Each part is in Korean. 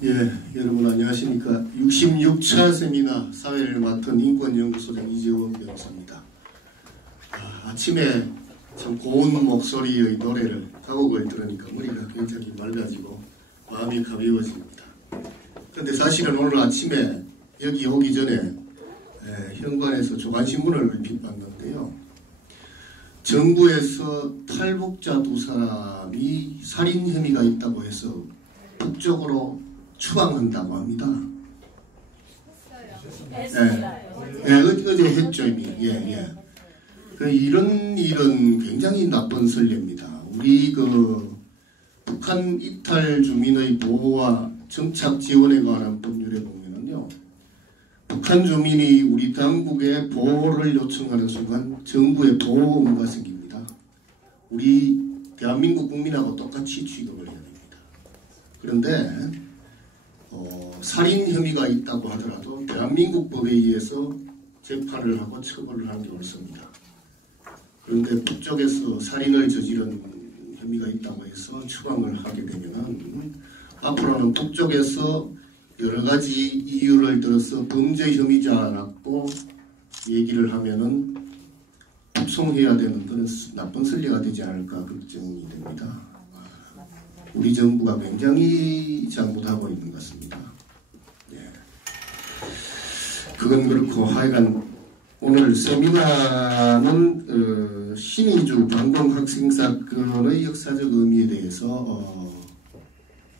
예, 여러분 안녕하십니까. 66차 세미나 사회를 맡은 인권연구소장 이재원 변호사입니다. 아침에 참 고운 목소리의 노래를, 가곡을 들으니까 머리가 굉장히 맑아지고 마음이 가벼워집니다. 그런데 사실은 오늘 아침에 여기 오기 전에 현관에서 조간신문을 얼핏 봤는데요. 정부에서 탈북자 2사람이 살인 혐의가 있다고 해서 북쪽으로 추방한다고 합니다. 어제 했죠 이미. 이런 일은 굉장히 나쁜 선례입니다. 우리 북한 이탈 주민의 보호와 정착 지원에 관한 법률에 보면은요, 북한 주민이 우리 당국에 보호를 요청하는 순간 정부의 보호 의무가 생깁니다. 우리 대한민국 국민하고 똑같이 취급을 해야 됩니다. 그런데 살인 혐의가 있다고 하더라도 대한민국 법에 의해서 재판을 하고 처벌을 하는 게 옳습니다. 그런데 북쪽에서 살인을 저지른 혐의가 있다고 해서 추방을 하게 되면 앞으로는 북쪽에서 여러 가지 이유를 들어서 범죄 혐의자라고 얘기를 하면은 북송해야 되는 그런 나쁜 선례가 되지 않을까 걱정이 됩니다. 우리 정부가 굉장히 잘못하고 있는 것 같습니다. 그건 그렇고 하여간 오늘 세미나는 신의주 방공 학생 사건의 역사적 의미에 대해서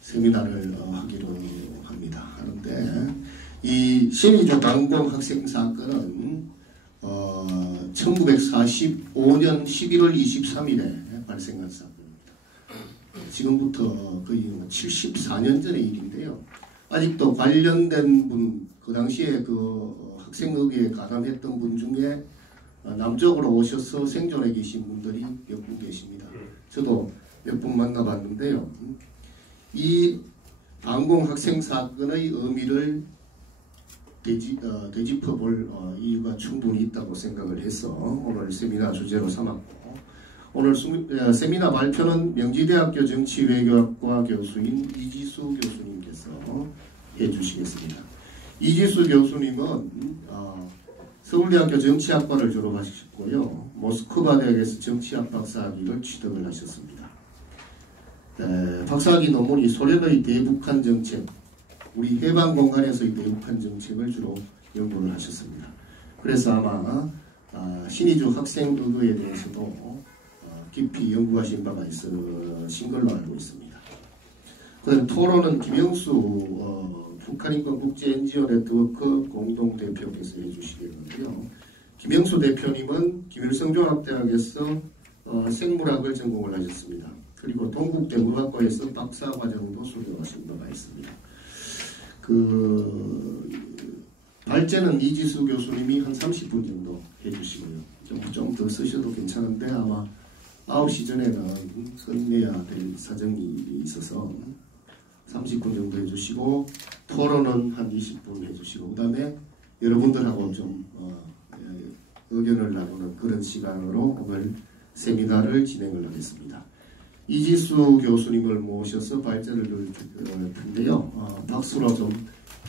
세미나를 하기로 합니다. 하는데 이 신의주 방공 학생 사건은 1945년 11월 23일에 발생한 사건입니다. 지금부터 거의 74년 전의 일인데요. 아직도 관련된 분, 그 당시에 학생회에 가담했던 분 중에 남쪽으로 오셔서 생존해 계신 분들이 몇 분 계십니다. 저도 몇 분 만나봤는데요. 이 방공 학생 사건의 의미를 되짚어볼 이유가 충분히 있다고 생각을 해서 오늘 세미나 주제로 삼았고, 오늘 세미나 발표는 명지대학교 정치외교학과 교수인 이지수 교수님께서 해주시겠습니다. 이지수 교수님은 서울대학교 정치학과를 졸업하셨고요. 모스크바 대학에서 정치학 박사학위를 취득을 하셨습니다. 박사학위 논문이 소련의 대북한 정책, 우리 해방 공간에서의 대북한 정책을 주로 연구를 하셨습니다. 그래서 아마 신의주 학생 의거에 대해서도 깊이 연구하신 바가 있으신 걸로 알고 있습니다. 그다음 토론은 김영수 북한인권 국제 NGO 네트워크 공동대표께서 해주시겠는데요. 김영수 대표님은 김일성종합대학에서 생물학을 전공을 하셨습니다. 그리고 동국대 문학과에서 박사과정도 수료하신 바가 있습니다. 발제는 이지수 교수님이 한 30분 정도 해주시고요. 좀 더 쓰셔도 괜찮은데 아마 9시 전에는 끝내야 될 사정이 있어서 30분 정도 해주시고, 토론은 한 20분 해주시고, 그 다음에 여러분들하고 좀 의견을 나누는 그런 시간으로 오늘 세미나를 진행을 하겠습니다. 이지수 교수님을 모셔서 발제를 들 텐데요. 박수로 좀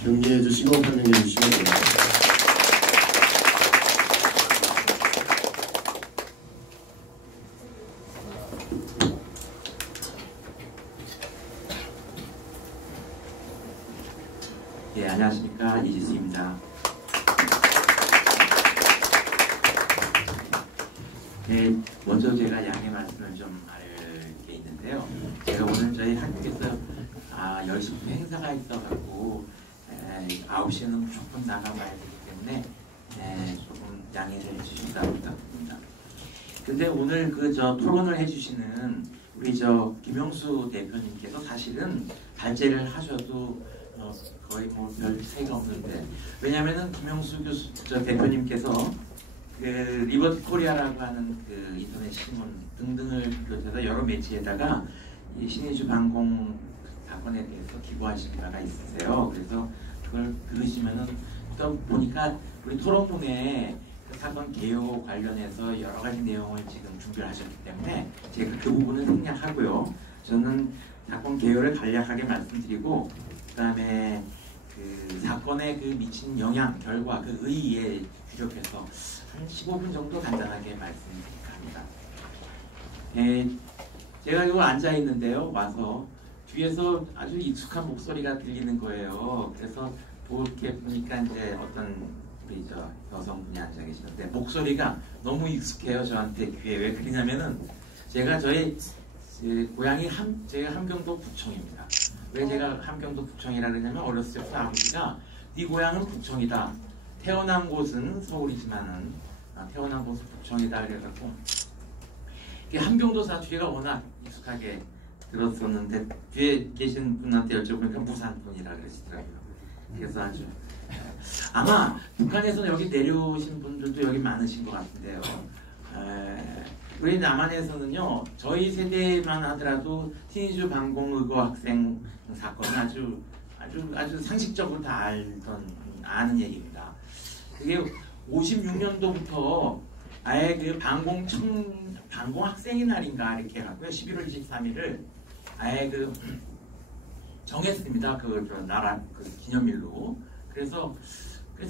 격려해 주시고 환영해 주시면 됩니다. 예, 안녕하십니까, 이지수입니다. 먼저 제가 양해 말씀을 좀 할 게 있는데요. 제가 오늘 저희 학교에서 10시 행사가 있어가지고 9시에는 무조건 나가봐야 되기 때문에 조금 양해를 해주신다고 부탁드립니다. 근데 오늘 토론을 해주시는 우리 김영수 대표님께서 사실은 발제를 하셔도 거의 별 차이가 없는데, 왜냐면은 김영수 대표님께서 리버티 코리아라고 하는 인터넷 신문 등등을 비롯해서 여러 매체에다가 이 신의주 방공 사건에 대해서 기고하신 바가 있으세요. 그래서 그걸 들으시면은 또 보니까 우리 토론룸에 그 사건 개요 관련해서 여러 가지 내용을 지금 준비를 하셨기 때문에 제가 그 부분은 생략하고요. 저는 사건 개요를 간략하게 말씀드리고 그다음에 그 사건에 그 미친 영향, 결과, 그 의의에 주력해서 한 15분 정도 간단하게 말씀드릴까 합니다. 제가 이거 앉아 있는데요. 와서 뒤에서 아주 익숙한 목소리가 들리는 거예요. 그래서 이렇게 보니까 이제 어떤 우리 저 여성분이 앉아 계시는데 목소리가 너무 익숙해요. 저한테 귀에. 왜 그러냐면은 제가 저희 고향이 제가 함경도 부청입니다. 왜 제가 함경도 부청이라 그러냐면 어렸을 때부터 아버지가 네 고향은 부청이다. 태어난 곳은 서울이지만은 태어난 곳은 부청이다 그래갖고 함경도 사투리가 워낙 익숙하게 들었었는데 뒤에 계신 분한테 여쭤보니까 부산 분이라 그러시더라고요. 그래서 아주 아마 북한에서는 여기 내려오신 분들도 여기 많으신 것 같은데요. 우리 남한에서는요, 저희 세대만 하더라도 티니주 방공의거 학생 사건은 아주 상식적으로 다 아는 얘기입니다. 그게 56년도부터 아예 그 방공 학생의 날인가 이렇게 해갖고요. 11월 23일을 아예 그 정했습니다. 그 나라 그 기념일로. 그래서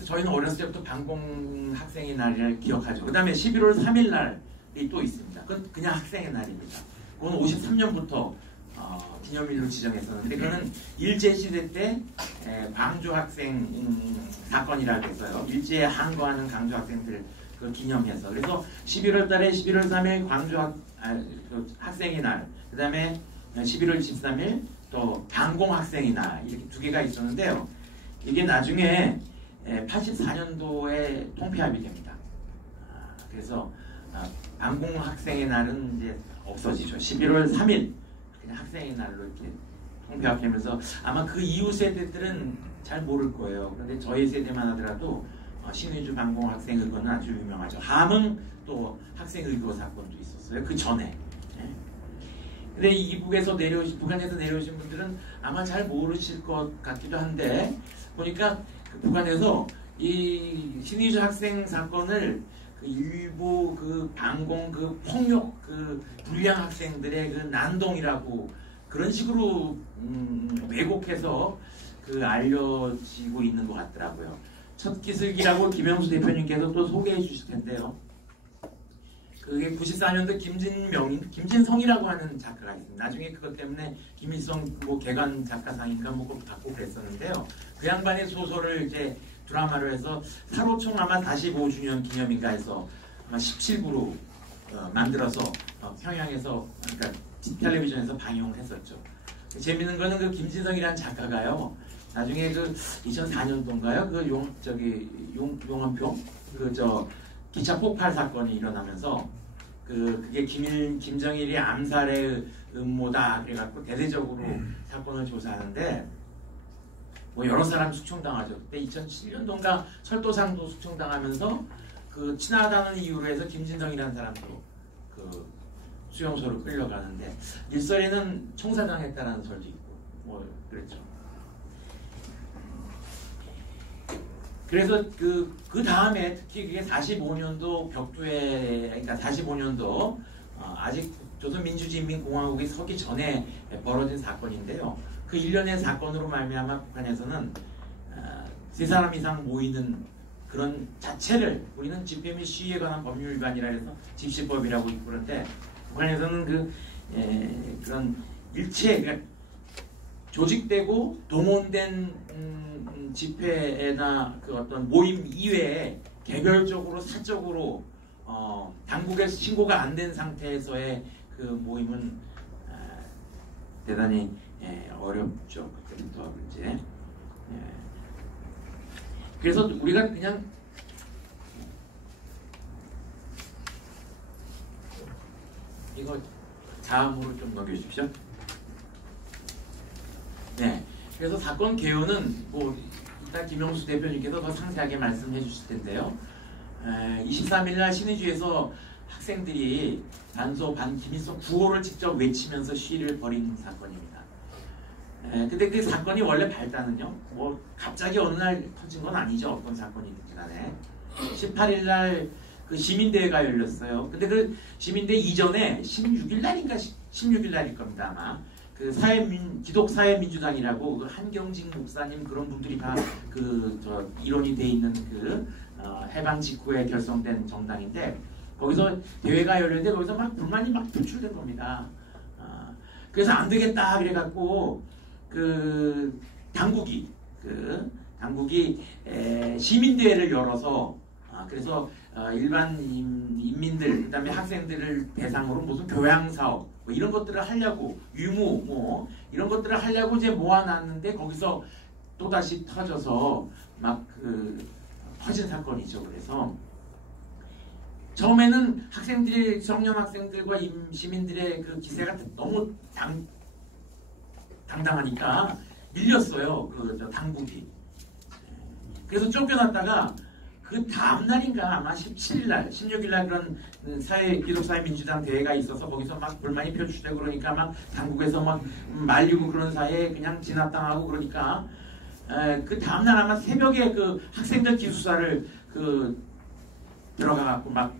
저희는 어렸을 때부터 방공 학생의 날을 기억하죠. 그 다음에 11월 3일 날이 또 있습니다. 그건 그냥 학생의 날입니다. 그건 53년부터 기념일로 지정했었는데 그거는 일제시대 때 광주 학생 사건이라고 해서요. 일제에 항거하는 광주 학생들 그 기념해서 그래서 11월 달에 11월 3일 광주 학생의 날, 그 다음에 11월 23일 또 방공 학생의 날 이렇게 두 개가 있었는데요. 이게 나중에 84년도에 통폐합이 됩니다. 그래서 방공 학생의 날은 이제 없어지죠. 11월 3일 그냥 학생의 날로 이렇게 통폐합되면서 아마 그 이후 세대들은 잘 모를 거예요. 그런데 저희 세대만 하더라도 신의주 방공 학생의거는 아주 유명하죠. 함흥 또 학생의거 사건도 있었어요. 그 전에. 근데 이북에서 북한에서 내려오신 분들은 아마 잘 모르실 것 같기도 한데 보니까 그 북한에서 이 신의주 학생 사건을 그 일부 그 방공 그 폭력 그 불량 학생들의 그 난동이라고 그런 식으로 왜곡해서 그 알려지고 있는 것 같더라고요. 첫 기슭이라고 김영수 대표님께서 또 소개해 주실 텐데요. 그게 94년도 김진성이라고 하는 작가가 있습니다. 나중에 그것 때문에 김일성 뭐 개관 작가상인가 뭐 받고 그랬었는데요. 그 양반의 소설을 이제 드라마로 해서 사로총 아마 45주년 기념인가 해서 아마 17부로 만들어서 평양에서 그러니까 텔레비전에서 방영을 했었죠. 재밌는 거는 그 김진성이라는 작가가요. 나중에 그 2004년도인가요? 그 용암표 기차 폭발 사건이 일어나면서 그게 김정일이 암살의 음모다 그래갖고 대대적으로 사건을 조사하는데 뭐 여러 사람 숙청당하죠. 그때 2007년도인가 철도상도 숙청당하면서 그 친하다는 이유로 해서 김진성이라는 사람도 그 수용소로 끌려가는데 일설에는 총사당했다는 설도 있고 뭐 그랬죠. 그래서 그 다음에 특히 그게 45년도 벽두에 그러니까 45년도 아직 조선민주주의인민공화국이 서기 전에 벌어진 사건인데요. 그 일련의 사건으로 말미암아 북한에서는 3사람 이상 모이는 그런 자체를 우리는 집회 및 시위에 관한 법률 위반이라 해서 집시법이라고 있고 그런데 북한에서는 그런 일체 그러니까 조직되고 동원된 집회나 그 어떤 모임 이외에 개별적으로 사적으로 당국에서 신고가 안 된 상태에서의 그 모임은 대단히 어렵죠. 그때부터 이제 그래서 우리가 그냥 이거 다음으로 좀 넘겨주십시오. 네. 그래서 사건 개요는 뭐 이따 김영수 대표님께서 더 상세하게 말씀해 주실 텐데요. 23일날 신의주에서 학생들이 단소 반김일성 구호를 직접 외치면서 시위를 벌인 사건입니다. 근데 그 사건이 원래 발단은요, 뭐 갑자기 어느 날 터진 건 아니죠. 어떤 사건이든지 간에 18일날 그 시민대회가 열렸어요. 근데 그 시민대회 이전에 16일날인가 16일날일 겁니다 아마. 그 기독사회민주당이라고 그 한경직 목사님 그런 분들이 다 일원이 돼 있는 해방 직후에 결성된 정당인데 거기서 대회가 열렸는데 거기서 막 불만이 막 표출된 겁니다. 그래서 안 되겠다 그래갖고 당국이 시민대회를 열어서 그래서 일반 인민들 그다음에 학생들을 대상으로 무슨 교양 사업 뭐 이런 것들을 하려고 유무 뭐 이런 것들을 하려고 이제 모아놨는데 거기서 또 다시 터져서 막 퍼진 사건이죠. 그래서 처음에는 청년 학생들과 시민들의 그 기세가 너무 당당하니까 밀렸어요. 당국이. 그래서 쫓겨났다가 그 다음날인가 아마 17일날, 16일날 그런 기독사회민주당 대회가 있어서 거기서 막 불만이 표출되고 그러니까 막 당국에서 막 말리고 그런 사이에 그냥 진압당하고 그러니까 그 다음날 아마 새벽에 그 학생들 기숙사를 들어가갖고 막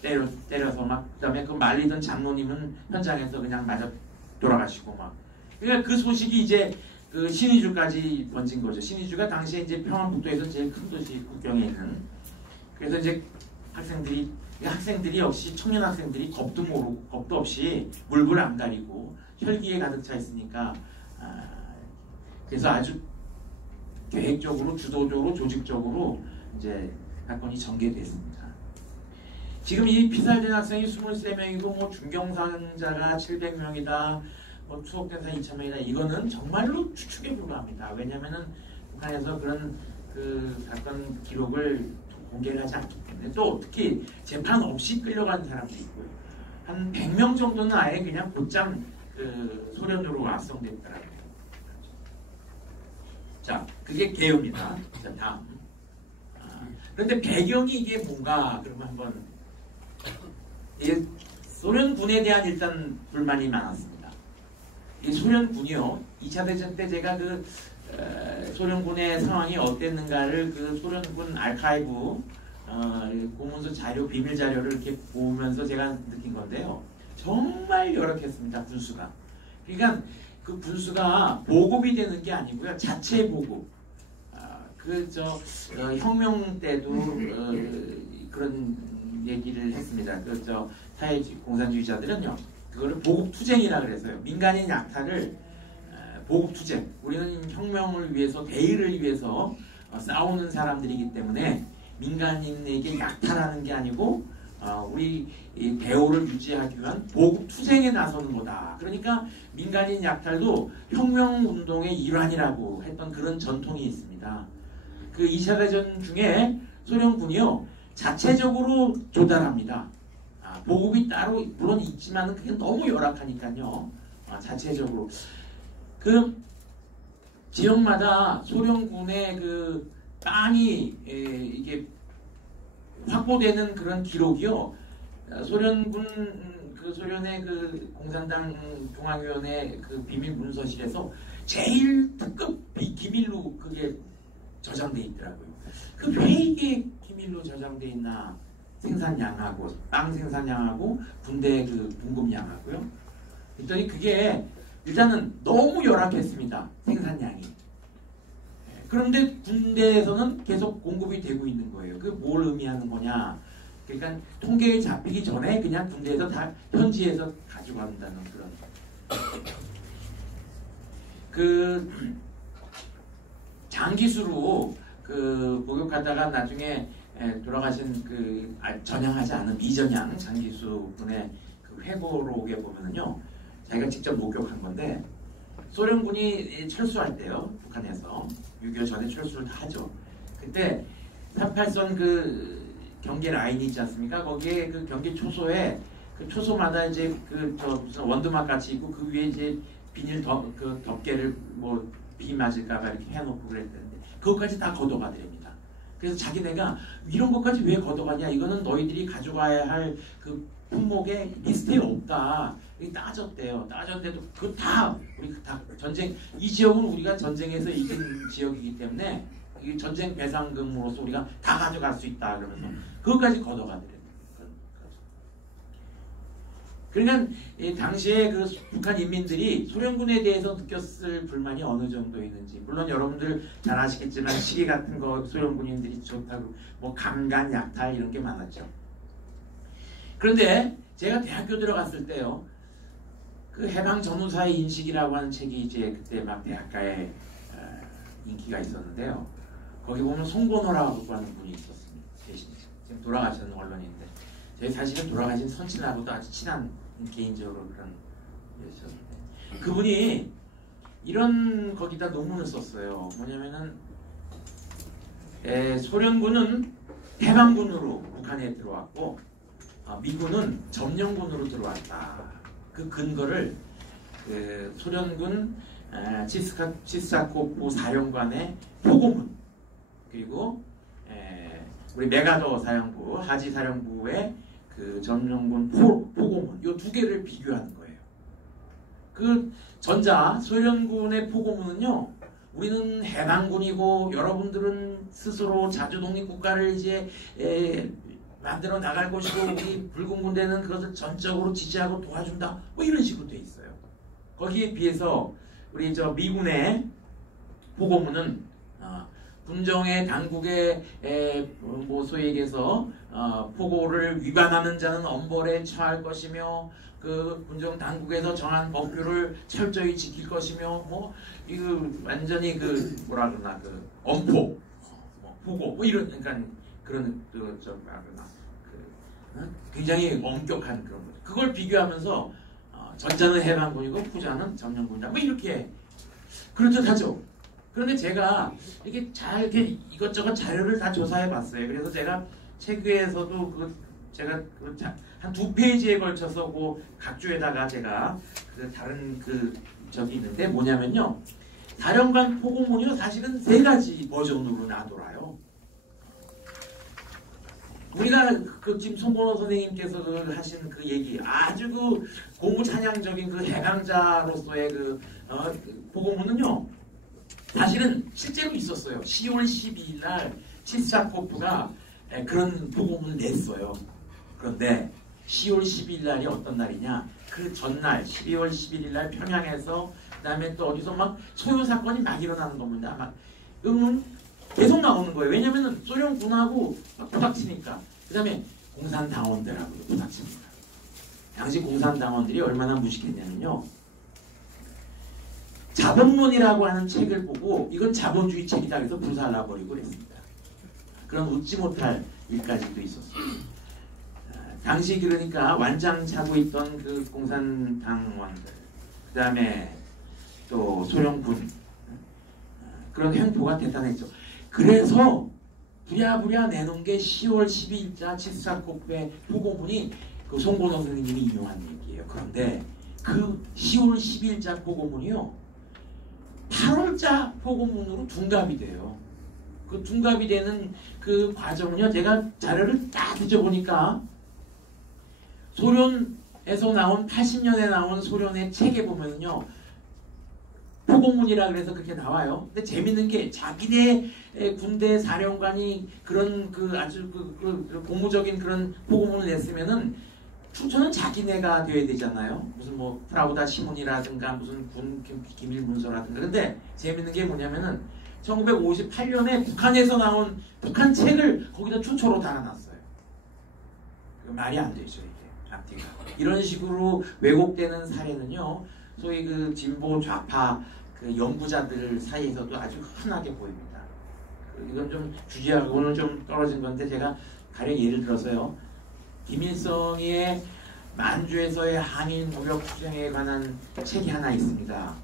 때려서 막 그다음에 그 말리던 장로님은 현장에서 그냥 맞아 돌아가시고 막 그러니까 그 소식이 이제 신의주까지 번진 거죠. 신의주가 당시에 이제 평안북도에서 제일 큰 도시 국경에 있는. 그래서 이제 학생들이 역시 청년 학생들이 겁도 없이 물불 안 가리고 혈기에 가득 차 있으니까 그래서 아주 계획적으로 주도적으로 조직적으로 이제 사건이 전개됐습니다. 지금 이 피살된 학생이 23명이고 뭐 중경상자가 700명이다. 뭐 추적된 사람 2,000명이다. 이거는 정말로 추측에 불과합니다. 왜냐하면은 북한에서 그런 사건 기록을 공개를 하지 않기 때문에 또 특히 재판 없이 끌려간 사람도 있고요. 한 100명 정도는 아예 그냥 곧장 소련으로 압송됐더라고요. 자, 그게 개요입니다. 자, 다음. 그런데 배경이 이게 뭔가 그러면 한번 소련군에 대한 일단 불만이 많았습니다. 이 소련군이요. 2차 대전 때 제가 소련군의 상황이 어땠는가를 소련군 아카이브 고문서 자료, 비밀 자료를 이렇게 보면서 제가 느낀 건데요. 정말 열악했습니다. 군수가. 그러니까 그 군수가 보급이 되는 게 아니고요. 자체 보급. 혁명 때도 그런 얘기를 했습니다. 사회공산주의자들은요. 그거를 보급투쟁이라 그래서요. 민간인 약탈을 보급투쟁. 우리는 혁명을 위해서, 대의를 위해서 싸우는 사람들이기 때문에 민간인에게 약탈하는 게 아니고 우리 이 대우를 유지하기 위한 보급투쟁에 나서는 거다. 그러니까 민간인 약탈도 혁명운동의 일환이라고 했던 그런 전통이 있습니다. 그 2차 대전 중에 소련군이요. 자체적으로 조달합니다. 보급이 따로 물론 있지만 그게 너무 열악하니까요. 자체적으로 지역마다 소련군의 땅이 이게 확보되는 그런 기록이요. 소련의 공산당 중앙위원회 비밀 문서실에서 제일 특급 기밀로 그게 저장돼 있더라고요. 왜 이게 기밀로 저장돼 있나? 생산량하고 땅 생산량하고 군대 공급량하고요. 그랬더니 그게 일단은 너무 열악했습니다. 생산량이. 그런데 군대에서는 계속 공급이 되고 있는 거예요. 그게 뭘 의미하는 거냐? 그러니까 통계에 잡히기 전에 그냥 군대에서 다 현지에서 가지고 간다는 그런 장기수로 복역하다가 나중에 돌아가신 전향하지 않은 미전향 장기수 군의 회고록에 보면은요, 자기가 직접 목격한 건데 소련군이 철수할 때요, 북한에서 6.25 전에 철수를 다 하죠. 그때 38선 경계 라인이 있지 않습니까? 거기에 경계 초소에 초소마다 이제 무슨 원두막 같이 있고 그 위에 이제 비닐 덮개를 비 맞을까봐 이렇게 해놓고 그랬는데 그것까지 다 걷어가 드립니다. 그래서 자기네가 이런 것까지 왜 걷어가냐? 이거는 너희들이 가져가야 할 품목에 리스트에 없다. 따졌대요. 따졌는데도 우리 전쟁, 이 지역은 우리가 전쟁에서 이긴 지역이기 때문에 이 전쟁 배상금으로서 우리가 다 가져갈 수 있다. 그러면서 그것까지 걷어가더래요. 그러니까 이 당시에 그 북한 인민들이 소련군에 대해서 느꼈을 불만이 어느 정도 있는지, 물론 여러분들 잘 아시겠지만 시계 같은 거 소련군인들이 좋다고 뭐 강간, 약탈 이런 게 많았죠. 그런데 제가 대학교 들어갔을 때요, 그 해방 전후사의 인식이라고 하는 책이 이제 그때 막 대학가에 인기가 있었는데요. 거기 보면 송건호라고 하는 분이 있었습니다. 지금 돌아가신 언론인데, 저희 사실은 돌아가신 선친하고도 아주 친한 개인적으로 그런 분이셨는데, 그분이 이런 거기다 논문을 썼어요. 뭐냐면은 소련군은 해방군으로 북한에 들어왔고 미군은 점령군으로 들어왔다. 그 근거를 그 소련군 치스타코프 사령관의 포고문, 그리고 우리 메가더 사령부, 하지 사령부의 그 점령군 포고문, 이 두 개를 비교하는 거예요. 그 전자 소련군의 포고문은요, 우리는 해방군이고 여러분들은 스스로 자주독립국가를 이제 만들어 나갈 것이고 우리 붉은 군대는 그것을 전적으로 지지하고 도와준다, 뭐 이런 식으로 돼 있어요. 거기에 비해서 우리 저 미군의 포고문은 군정의 당국의 뭐 소위 얘기해서 포고를 위반하는 자는 엄벌에 처할 것이며, 그 군정 당국에서 정한 법규를 철저히 지킬 것이며, 뭐 이거 완전히 그 뭐라 그러나 그 엄포, 포고 뭐 이런, 그러니까 그런 굉장히 엄격한 그런 거죠. 그걸 비교하면서 전자는 해방군이고 후자는 점령군이다, 뭐 이렇게 그렇듯하죠. 그런데 제가 이렇게 잘 이렇게 이것저것 자료를 다 조사해 봤어요. 그래서 제가 책에서도 제가 한 2페이지에 걸쳐서 그 각주에다가 제가 그 다른 적이 있는데, 뭐냐면요, 사령관 포고문이요 사실은 3가지 버전으로 나돌아요. 우리가 지금 송건호 선생님께서 하신 그 얘기, 아주 그 고무찬양적인 그 해방자로서의 포고문은요, 사실은 실제로 있었어요. 10월 12일 날 치스타코프가 그런 포고문을 냈어요. 그런데 10월 12일 날이 어떤 날이냐? 그 전날 12월 11일 날 평양에서, 그 다음에 또 어디서 막 소요 사건이 막 일어나는 겁니다. 막 계속 나오는 거예요. 왜냐면은 소련군하고 막 부닥치니까. 그 다음에 공산당원들하고 부닥칩니다. 당시 공산당원들이 얼마나 무식했냐면요, 자본론이라고 하는 책을 보고 이건 자본주의 책이다 해서 불살라버리고 그랬습니다. 그런 웃지 못할 일까지도 있었어요. 당시 그러니까 완장 차고 있던 그 공산당원들, 그 다음에 또 소련군, 그런 횡포가 대단했죠. 그래서 부랴부랴 내놓은 게 10월 12일자 치스타코프의 포고문이 그 송건호 선생님이 인용한 얘기예요. 그런데 그 10월 12일자 포고문이요, 8월자 포고문으로 둔갑이 돼요. 그 둔갑이 되는 그 과정은요, 제가 자료를 딱 뒤져보니까 소련에서 나온 80년에 나온 소련의 책에 보면요, 포고문이라 그래서 그렇게 나와요. 근데 재밌는 게 자기네 군대 사령관이 그런 아주 고무적인 그런 포고문을 냈으면은 추천은 자기네가 돼야 되잖아요. 무슨 뭐 프라우다 신문이라든가 무슨 군 기밀 문서라든가. 근데 재밌는 게 뭐냐면은 1958년에 북한에서 나온 북한 책을 거기다 추초로 달아놨어요. 말이 안 되죠, 이게 앞뒤가. 이런 식으로 왜곡되는 사례는요, 소위 그 진보 좌파 그 연구자들 사이에서도 아주 흔하게 보입니다. 이건 좀 주제하고는 좀 떨어진 건데, 제가 가령 예를 들어서요, 김일성의 만주에서의 한일 무력 투쟁에 관한 책이 하나 있습니다.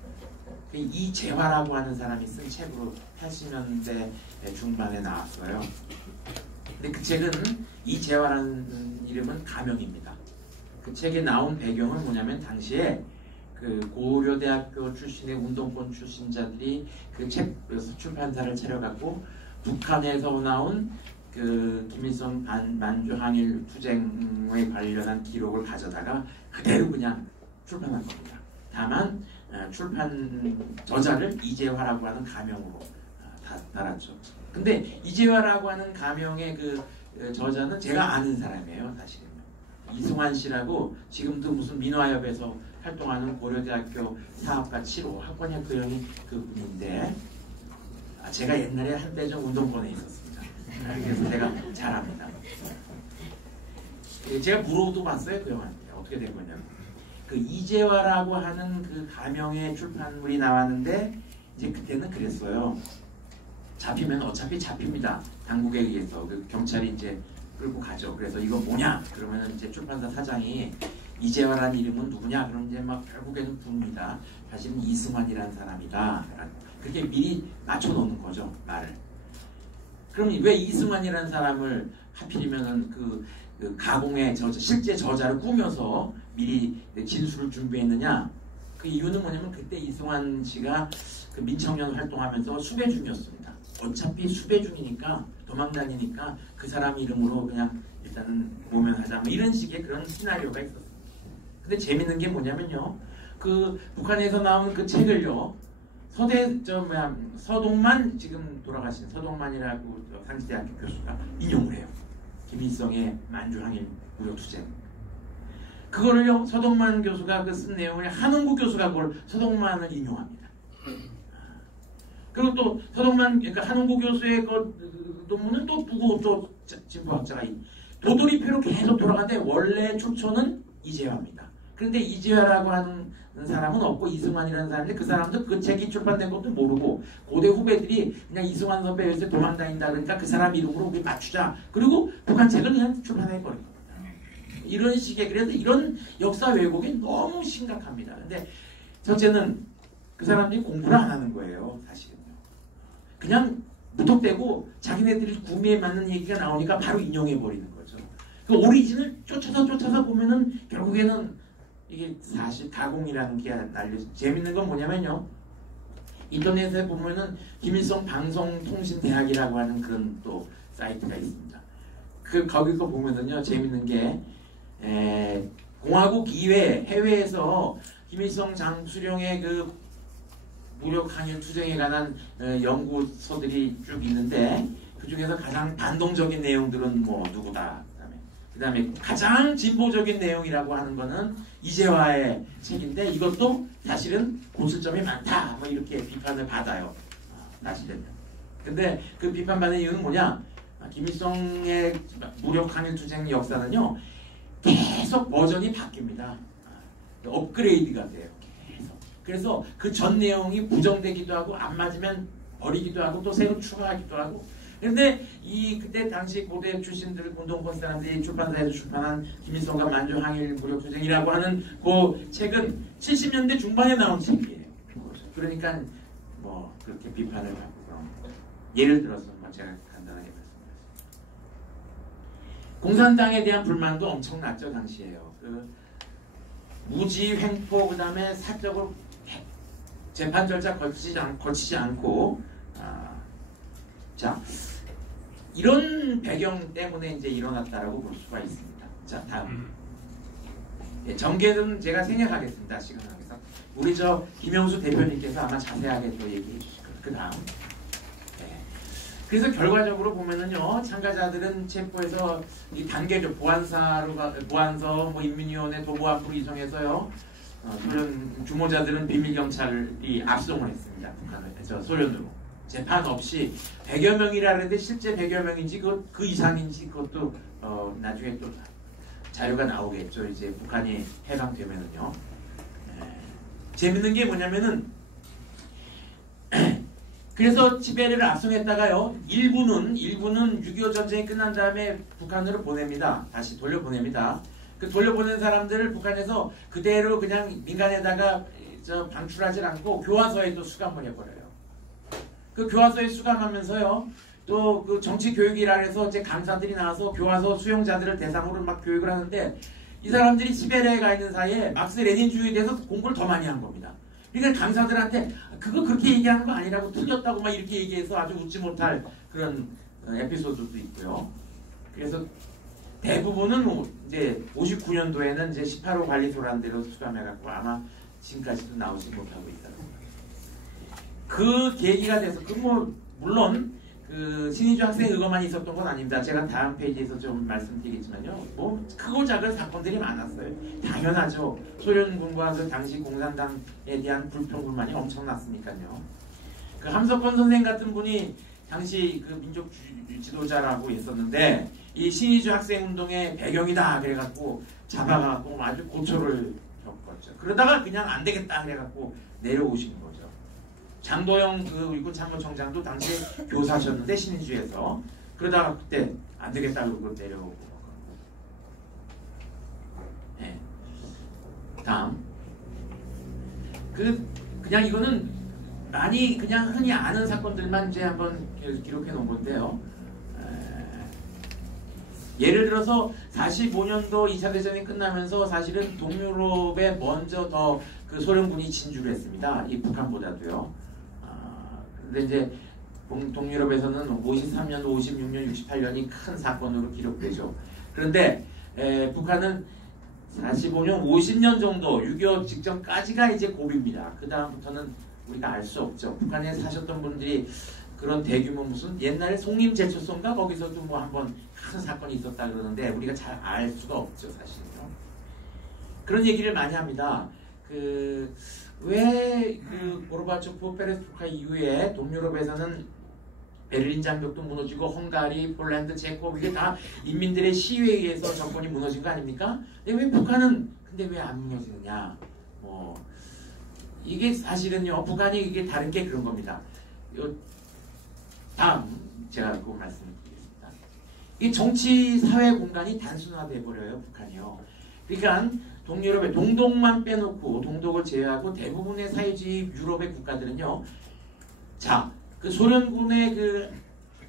이재화라고 하는 사람이 쓴 책으로 80년대 중반에 나왔어요. 근데 그 책은 이재화라는 이름은 가명입니다. 그 책에 나온 배경은 뭐냐면, 당시에 그 고려대학교 출신의 운동권 출신자들이 그 책 출판사를 차려갖고 북한에서 나온 그 김일성 만주 항일 투쟁에 관련한 기록을 가져다가 그대로 그냥 출판한 겁니다. 다만 출판 저자를 이재화라고 하는 가명으로 달았죠. 근데 이재화라고 하는 가명의 그 저자는 제가 아는 사람이에요, 사실은요. 이승환 씨라고 지금도 무슨 민화협에서 활동하는 고려대학교 사학과 7호 학번학교형이 그분인데 제가 옛날에 한때 좀 운동권에 있었습니다. 그래서 제가 잘 압니다. 제가 물어도 봤어요 그 형한테 어떻게 된 거냐고. 그 이재화라고 하는 그 가명의 출판물이 나왔는데 이제 그때는 그랬어요. 잡히면 어차피 잡힙니다. 당국에 의해서 그 경찰이 이제 끌고 가죠. 그래서 이거 뭐냐? 그러면 이제 출판사 사장이 이재화라는 이름은 누구냐? 그럼 이제 막 결국에는 묻습니다. 사실은 이승환이라는 사람이다. 그렇게 미리 맞춰놓는 거죠 말을. 그럼 왜 이승환이라는 사람을 하필이면은 그 가공의 실제 저자를 꾸며서 미리 진술을 준비했느냐? 그 이유는 뭐냐면 그때 이승환 씨가 그 민청년 활동하면서 수배 중이었습니다. 어차피 수배 중이니까 도망다니니까 그 사람 이름으로 그냥 일단은 모면하자 뭐 이런 식의 그런 시나리오가 있었어요. 근데 재밌는 게 뭐냐면요. 그 북한에서 나온 그 책을요. 서동만 지금 돌아가신 서동만이라고 상지대학교 교수가 인용을 해요. 김일성의 만주항일 무력투쟁. 그거를요 서동만 교수가 그 쓴 내용을 한홍구 교수가 그걸 서동만을 인용합니다. 그리고 또 서동만 그러니까 한홍구 교수의 그 논문은 또 누구 또 진보학자가 도돌이표로 계속 돌아가는데 원래 출처는 이재화입니다. 그런데 이재화라고 하는 사람은 없고 이승환이라는 사람인데 그 사람도 그 책이 출판된 것도 모르고 고대 후배들이 그냥 이승환 선배 요새 도망다닌다 그러니까 그 사람 이름으로 우리 맞추자. 그리고 북한 책을 그냥 출판해버린 겁니다. 이런 식의 그래서 이런 역사 왜곡이 너무 심각합니다. 근데 첫째는 그 사람들이 공부를 안 하는 거예요. 사실은요. 그냥 무턱대고 자기네들이 구미에 맞는 얘기가 나오니까 바로 인용해버리는 거죠. 그 오리진을 쫓아서 보면은 결국에는 이게 사실 가공이라는 게 날려져. 재밌는 건 뭐냐면요. 인터넷에 보면은 김일성 방송통신대학이라고 하는 그런 또 사이트가 있습니다. 거기 거 보면은요. 재밌는 게 공화국 이외 해외에서 김일성 장수령의 그 무력 항일 투쟁에 관한 연구서들이 쭉 있는데 그 중에서 가장 반동적인 내용들은 뭐 누구다. 그다음에 가장 진보적인 내용이라고 하는 거는 이재화의 책인데 이것도 사실은 고슬점이 많다. 뭐 이렇게 비판을 받아요. 사실은. 근데 그 비판받는 이유는 뭐냐? 김일성의 무력 항일 투쟁 역사는요. 계속 버전이 바뀝니다. 업그레이드가 돼요. 계속. 그래서 그 전 내용이 부정되기도 하고 안 맞으면 버리기도 하고 또 새로 추가하기도 하고. 그런데 그때 당시 고대 출신들 운동권 사람들이 출판사에서 출판한 김일성과 만주 항일 무력 투쟁이라고 하는 그 책은 70년대 중반에 나온 책이에요. 그러니까 뭐 그렇게 비판을 받고 그런 거. 예를 들어서 제가 간단하게 말씀드렸습니다. 공산당에 대한 불만도 엄청났죠 당시에요. 그 무지 횡포 그다음에 사적으로 재판 절차 거치지 않고 자 이런 배경 때문에 이제 일어났다라고 볼 수가 있습니다. 자 다음 전개는 제가 생략하겠습니다. 시간 관계상 우리 김영수 대표님께서 아마 자세하게 또 얘기해 주실 거예요. 그 다음 그래서 결과적으로 보면은요 참가자들은 체포해서 이 단계죠 보안서 뭐 인민위원회 도보앞으로 이송해서요 소련 주모자들은 비밀경찰이 압송을 했습니다. 북한을 소련으로 재판 없이 100여 명이라 그랬는데 실제 100여 명인지 그 이상인지 그것도 나중에 또 자료가 나오겠죠. 이제 북한이 해방되면은요. 재밌는 게 뭐냐면은 그래서 시베리아를 압송했다가요. 일부는 6.25 전쟁이 끝난 다음에 북한으로 보냅니다. 다시 돌려보냅니다. 그 돌려보낸 사람들을 북한에서 그대로 그냥 민간에다가 방출하지 않고 교화소에 또 수감을 해버려요. 그 교화소에 수감하면서요. 또 그 정치 교육이라 해서 이제 강사들이 나와서 교화소 수용자들을 대상으로 막 교육을 하는데 이 사람들이 시베리아에 가 있는 사이에 막스 레닌주의에 대해서 공부를 더 많이 한 겁니다. 그러니까 강사들한테 그거 그렇게 얘기하는 거 아니라고 틀렸다고 막 이렇게 얘기해서 아주 웃지 못할 그런 에피소드도 있고요. 그래서 대부분은 이제 59년도에는 이제 18호 관리소라는 데로 수감해갖고 아마 지금까지도 나오지 못하고 있다고. 그 계기가 돼서 물론 그 신의주 학생 그것만 있었던 건 아닙니다. 제가 다음 페이지에서 좀 말씀드리겠지만요. 뭐 크고 작은 사건들이 많았어요. 당연하죠. 소련군과 그 당시 공산당에 대한 불평불만이 엄청났으니까요. 그 함석헌 선생 같은 분이 당시 그 민족 지도자라고 했었는데 이 신의주 학생 운동의 배경이다 그래갖고 잡아가고 아주 고초를 겪었죠. 그러다가 그냥 안 되겠다 그래갖고 내려오신 거죠. 장도영 그 육군 참모총장도 당시에 교사셨는데 신의주에서 그러다가 그때 안 되겠다 그러고 내려오고. 네. 다음 그냥 이거는 많이 그냥 흔히 아는 사건들만 이제 한번 기록해 놓은 건데요. 예를 들어서 45년도 2차 대전이 끝나면서 사실은 동유럽에 먼저 더 그 소련군이 진주를 했습니다. 이 북한보다도요. 근데 이제 동유럽에서는 53년, 56년, 68년이 큰 사건으로 기록되죠. 그런데 북한은 45년, 50년 정도 6.25 직전까지가 이제 고비입니다. 그 다음부터는 우리가 알 수 없죠. 북한에 사셨던 분들이 그런 대규모 무슨 옛날에 송림제철소인가 거기서도 뭐 한번 큰 사건이 있었다 그러는데 우리가 잘 알 수가 없죠, 사실은요. 그런 얘기를 많이 합니다. 왜 고르바초프 페레스트로이카 이후에 동유럽에서는 베를린 장벽도 무너지고 헝가리, 폴란드, 체코 이게 다 인민들의 시위에 의해서 정권이 무너진 거 아닙니까? 근데 왜 북한은 근데 왜 안 무너지느냐? 이게 사실은요, 북한이 이게 다른 게 그런 겁니다. 다음 제가 그 말씀드리겠습니다. 이 정치 사회 공간이 단순화돼 버려요, 북한이요. 그러니까 동유럽의 동독만 빼놓고 동독을 제외하고 대부분의 사회주의 유럽의 국가들은요, 자, 그 소련군의 그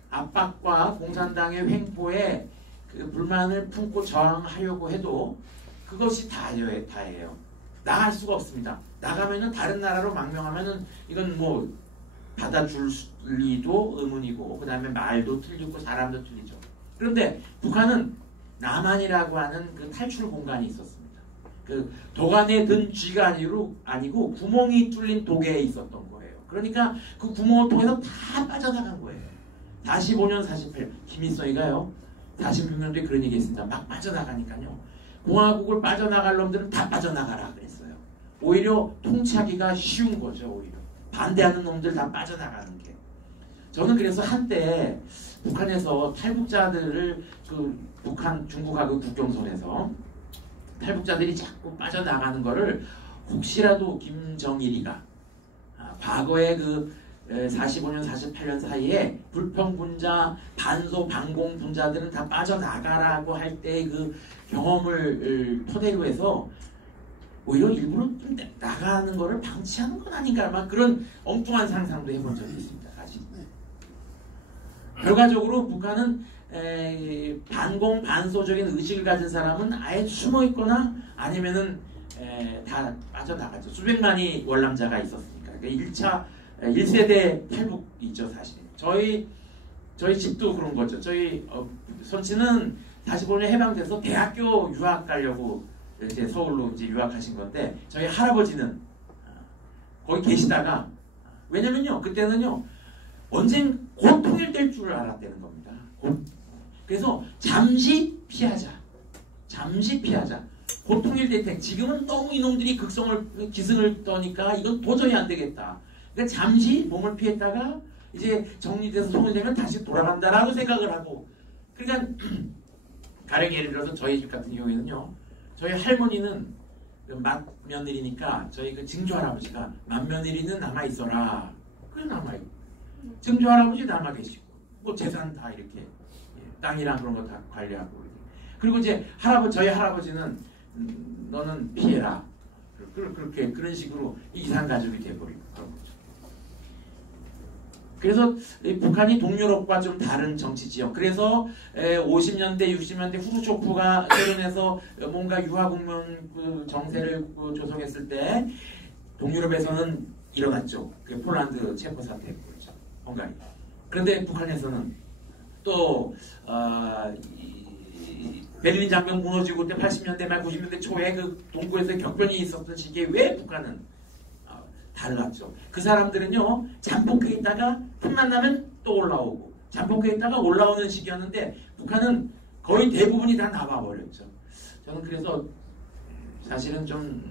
압박과 공산당의 횡포에 그 불만을 품고 저항하려고 해도 그것이 다예요. 나갈 수가 없습니다. 나가면은 다른 나라로 망명하면은 이건 뭐 받아줄 리도 의문이고 그 다음에 말도 틀리고 사람도 틀리죠. 그런데 북한은 남한이라고 하는 그 탈출 공간이 있었습니다. 그 도관에 든 쥐가 아니고 구멍이 뚫린 독에 있었던 거예요. 그러니까 그 구멍을 통해서 다 빠져나간 거예요. 45년, 48년 김일성이가요 46년도에 그런 얘기 했습니다. 막 빠져나가니까요. 공화국을 빠져나갈 놈들은 다 빠져나가라 그랬어요. 오히려 통치하기가 쉬운 거죠. 오히려 반대하는 놈들 다 빠져나가는 게. 저는 그래서 한때 북한에서 탈북자들을 북한 중국하고 국경선에서 탈북자들이 자꾸 빠져나가는 거를 혹시라도 김정일이가 과거에 45년, 48년 사이에 불평분자, 반소, 반공분자들은 다 빠져나가라고 할 때 그 경험을 토대로 해서 오히려 일부러 좀 나가는 거를 방치하는 건 아닌가 막 그런 엉뚱한 상상도 해본 적이 있습니다. 사실. 결과적으로 북한은 반공, 반소적인 의식을 가진 사람은 아예 숨어 있거나 아니면은 다 빠져나갔죠. 수백만이 월남자가 있었으니까. 그러니까 1세대 탈북이죠, 사실. 저희 집도 그런 거죠. 저희 손치는 45년 해방돼서 대학교 유학 가려고 이제 서울로 이제 유학하신 건데 저희 할아버지는 거기 계시다가 왜냐면요 그때는요 언젠 곧 통일될 줄 알았다는 겁니다. 그래서 잠시 피하자. 곧 통일될 때 지금은 너무 이놈들이 기승을 떠니까 이건 도저히 안 되겠다. 그러니까 잠시 몸을 피했다가 이제 정리돼서 통일되면 다시 돌아간다라고 생각을 하고 그러니까 가령 예를 들어서 저희 집 같은 경우에는요 저희 할머니는 맏며느리니까 저희 그 증조 할아버지가 맏며느리는 남아 있어라. 그래 남아 있고 증조 할아버지 남아 계시고 뭐 재산 다 이렇게 땅이랑 그런 거 다 관리하고 그리고 이제 저희 할아버지는 너는 피해라. 그렇게 그런 식으로 이상 가족이 돼버리고 그런 거죠. 그래서 북한이 동유럽과 좀 다른 정치 지역. 그래서 50년대, 60년대 후르초프가 소련에서 뭔가 유화국면 정세를 조성했을 때 동유럽에서는 일어났죠. 그 폴란드 체코 사태, 그렇죠. 헝가리. 그런데 북한에서는 또 베를린 장벽 무너지고 그때 80년대 말 90년대 초에 그 동구에서 격변이 있었던 시기에 왜 북한은 달랐죠. 그 사람들은요 잠복해 있다가 틈만 나면 또 올라오고 잠복해 있다가 올라오는 시기였는데 북한은 거의 대부분이 다 나와버렸죠. 저는 그래서 사실은 좀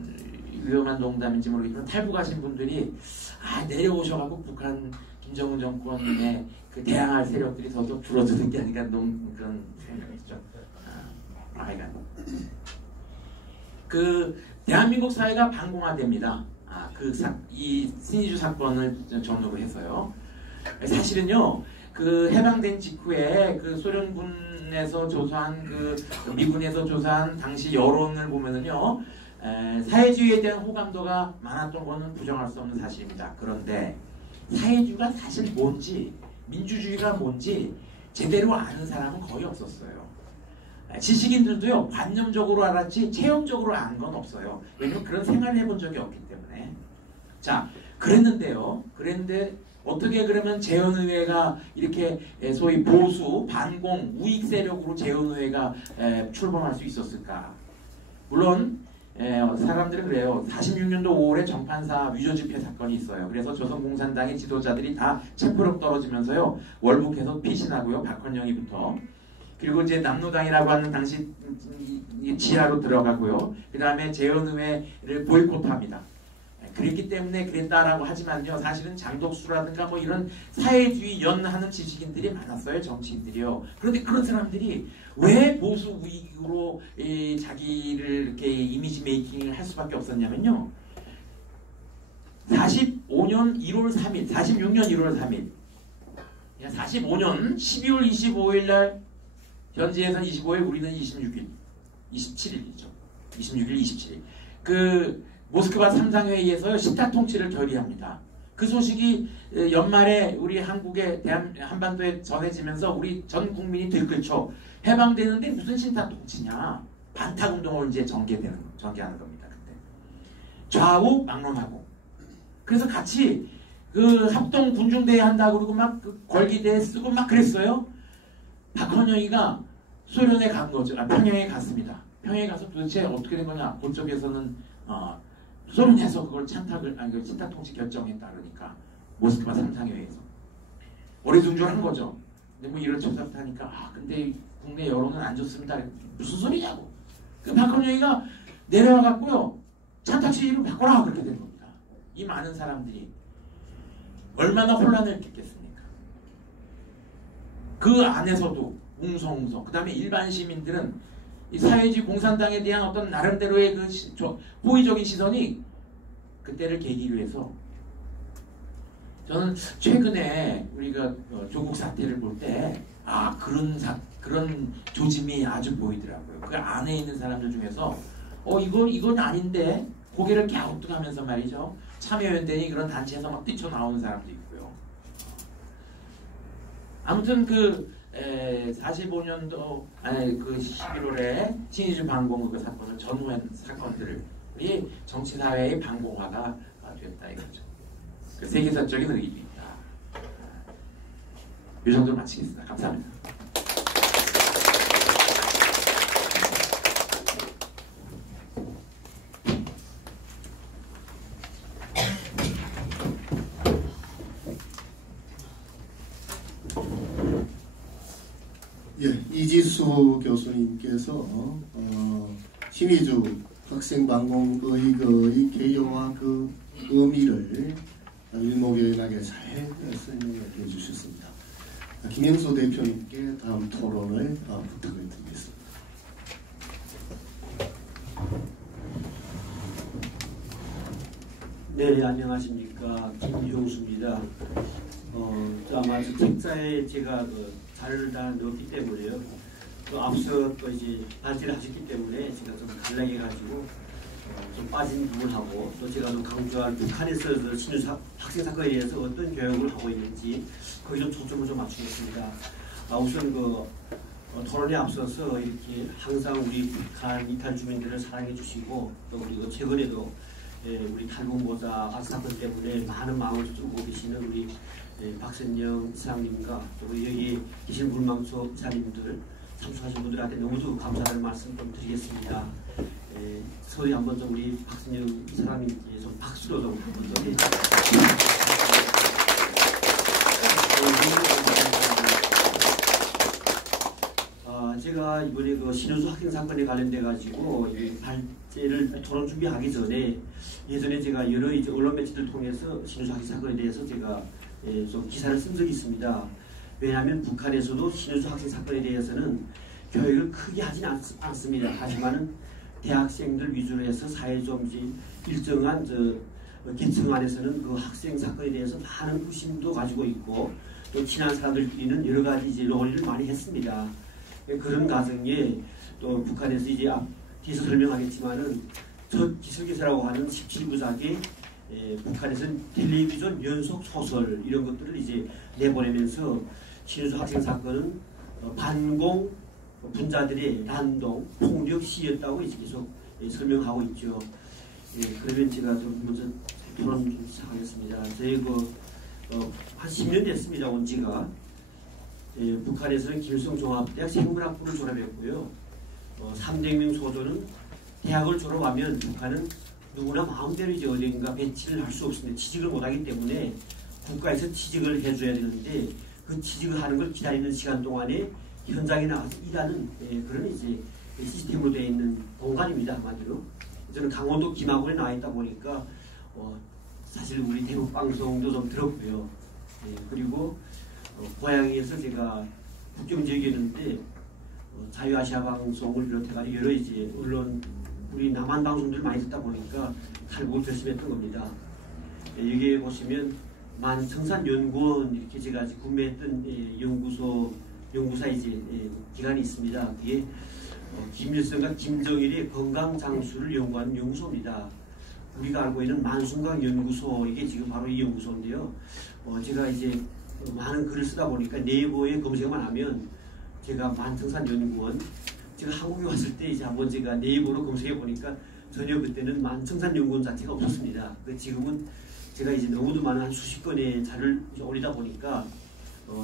위험한 농담인지 모르겠지만 탈북하신 분들이 내려오셔가지고 북한 김정은 정권에 그 대항할 세력들이 더더욱 줄어드는 게 아닌가 그런 생각이 좀 그 대한민국 사회가 반공화됩니다. 이 신의주 사건을 전후로 해서요. 사실은요, 그 해방된 직후에 그 소련군에서 조사한 그 미군에서 조사한 당시 여론을 보면은요, 사회주의에 대한 호감도가 많았던 것은 부정할 수 없는 사실입니다. 그런데 사회주의가 사실 뭔지, 민주주의가 뭔지 제대로 아는 사람은 거의 없었어요. 지식인들도요, 관념적으로 알았지 체험적으로 아는 건 없어요. 왜냐면 그런 생활을 해본 적이 없기 때문에. 자, 그랬는데 어떻게 그러면 재헌의회가 이렇게 소위 보수, 반공, 우익 세력으로 재헌의회가 출범할 수 있었을까? 물론 사람들은 그래요. 46년도 5월에 정판사 위조집회 사건이 있어요. 그래서 조선공산당의 지도자들이 다 체포력 떨어지면서요, 월북해서 피신하고요, 박헌영이부터. 그리고 이제 남로당이라고 하는 당시 지하로 들어가고요. 그 다음에 재헌의회를 보이콧합니다. 그랬기 때문에 그랬다라고 하지만요, 사실은 장독수라든가 뭐 이런 사회주의 연하는 지식인들이 많았어요, 정치인들이요. 그런데 그런 사람들이 왜 보수 우익으로 자기를 이렇게 이미지 메이킹을 할 수밖에 없었냐면요, 45년 1월 3일, 46년 1월 3일, 45년 12월 25일 날 현지에서는 25일, 우리는 26일, 27일이죠. 26일, 27일. 그 모스크바 삼상회의에서 식타 통치를 결의합니다. 그 소식이 연말에 우리 한국에 한반도에 전해지면서 우리 전 국민이 들끓죠. 해방되는데 무슨 식타 통치냐? 반탁운동을 이제 전개하는 겁니다. 그때 좌우 막론하고. 그래서 같이 그 합동 군중대회 한다고 그러고 막 그 걸기대회 쓰고 막 그랬어요. 박헌영이가 소련에 간 거죠. 평양에 갔습니다. 평양에 가서 도대체 어떻게 된 거냐? 그쪽에서는 소련에서 그걸 친탁 통치 결정했다 그러니까 모스크바 삼상회의에서 어리둥절한 거죠. 근데 뭐 이런 척삭 하니까 근데 국내 여론은 안 좋습니다. 무슨 소리냐고. 그 박헌영이가 내려와 갖고요, 찬탁시위를 바꿔라 그렇게 된 겁니다. 이 많은 사람들이 얼마나 혼란을 겪겠습니까? 그 안에서도 웅성웅성. 그 다음에 일반 시민들은 이 사회주의 공산당에 대한 어떤 나름대로의 그 호의적인 시선이 그때를 계기로 해서, 저는 최근에 우리가 조국 사태를 볼 때 그런 조짐이 아주 보이더라고요. 그 안에 있는 사람들 중에서 이건 아닌데 고개를 갸우뚱하면서 말이죠, 참여연대니 그런 단체에서 막 뛰쳐나오는 사람도 있고요. 아무튼 그 45년도 그 11월에 신의주 반공 그 사건을 전후한 사건들이 정치사회의 반공화가 됐다 이거죠. 그 세계사적인 의의도 있다. 이 정도로 마치겠습니다. 감사합니다. 이지수 교수님께서 신의주 학생 반공의 개요와 그 의미를 일목요연하게 잘 설명해 주셨습니다. 김영수 대표님께 다음 토론을 부탁을 드리겠습니다. 네, 안녕하십니까. 김용수입니다. 아마 책자에 제가 자료를 다 넣었기 때문에요. 또 앞서 또 이제 발제를 하셨기 때문에 제가 좀 갈라해가지고 좀 빠진 부분하고, 또 제가 좀 강조한 북한에서 신주 학생 사건에 대해서 어떤 교육을 하고 있는지 거기 좀 초점을 좀 맞추겠습니다. 우선 토론에 앞서서 이렇게 항상 우리 북한 이탈 주민들을 사랑해 주시고, 또 그리고 최근에도 우리 탈북모자 사건 때문에 많은 마음을 쓰고 계시는 우리 박선영 이사님과 또 여기 계신 물망초 이사님들 참석하신 분들한테 너무도 감사하는 말씀 좀 드리겠습니다. 서희 한번 좀 우리 박선영 이사님께 좀 박수로 좀 한번 좀 제가 이번에 그 신은수 학생 사건에 관련돼 가지고 발제를 토론 준비하기 전에 예전에 제가 여러 이제 언론 매체들 통해서 신은수 학생 사건에 대해서 제가 좀 기사를 쓴 적이 있습니다. 왜냐하면 북한에서도 신은수 학생 사건에 대해서는 교육을 크게 하지는 않습니다. 하지만은 대학생들 위주로 해서 사회 좀 일정한 계층 안에서는 그 학생 사건에 대해서 많은 의심도 가지고 있고 또 친한 사람들끼리는 여러 가지 이제 논의를 많이 했습니다. 그런 과정에 또 북한에서 이제 뒤에서 설명하겠지만은 저 기술기사라고 하는 17부작의 북한에서는 텔레비전 연속 소설 이런 것들을 이제 내보내면서 신은수 학생 사건은 반공 분자들의 난동 폭력 시였다고 이제 계속 설명하고 있죠. 그러면 제가 좀 먼저 토론 좀 시작하겠습니다. 저희 한 10년 됐습니다. 온 지가. 북한에서는 김일성종합대학 생물학부를 졸업했고요. 300명 소도는 대학을 졸업하면 북한은 누구나 마음대로 이제 어딘가 배치를 할 수 없습니다. 취직을 못하기 때문에 국가에서 취직을 해줘야 되는데 그 취직을 하는 걸 기다리는 시간 동안에 현장에 나가서 일하는 그런 이제 시스템으로 되어 있는 공간입니다. 한마디로. 저는 강원도 김학원에 나와 있다 보니까 사실 우리 대북 방송도 좀 들었고요. 그리고 고향에서 제가 국경 지역이었는데 자유아시아 방송을 비롯해서 여러 이제 언론 우리 남한 방송들 많이 듣다 보니까 탈북을 결심했던 겁니다. 여기에 보시면 만청산연구원 이렇게 제가 구매했던 연구사 이제 기관이 있습니다. 그게 김일성과 김정일의 건강 장수를 연구하는 연구소입니다. 우리가 알고 있는 만순강 연구소 이게 지금 바로 이 연구소인데요. 제가 이제 많은 글을 쓰다 보니까 네이버에 검색만 하면 제가 만청산 연구원 제가 한국에 왔을 때 이제 한번 제가 네이버로 검색해 보니까 전혀 그때는 만청산 연구원 자체가 없었습니다. 지금은 제가 이제 너무도 많은 한 수십 건의 자료를 올리다 보니까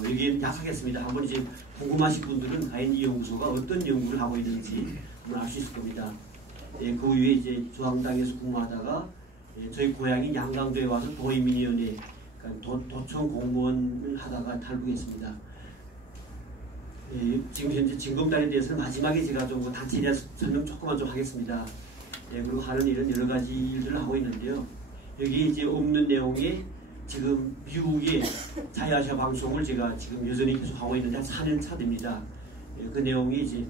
여기에 약하겠습니다. 한번 이제 궁금하신 분들은 과연 이 연구소가 어떤 연구를 하고 있는지 한번 알 수 있을 겁니다. 그 후에 이제 중앙당에서 근무하다가 저희 고향인 양강도에 와서 도의민위원회 그러니까 도청 공무원을 하다가 탈북했습니다. 지금 현재 진검단에 대해서는 마지막에 제가 좀 단체에 대해서 설명 조금만 좀 하겠습니다. 그리고 하는 일은 여러 가지 일들을 하고 있는데요. 여기 이제 없는 내용에 지금 미국의 자유아시아 방송을 제가 지금 여전히 계속 하고 있는데 한 4년 차 됩니다. 그 내용이 이제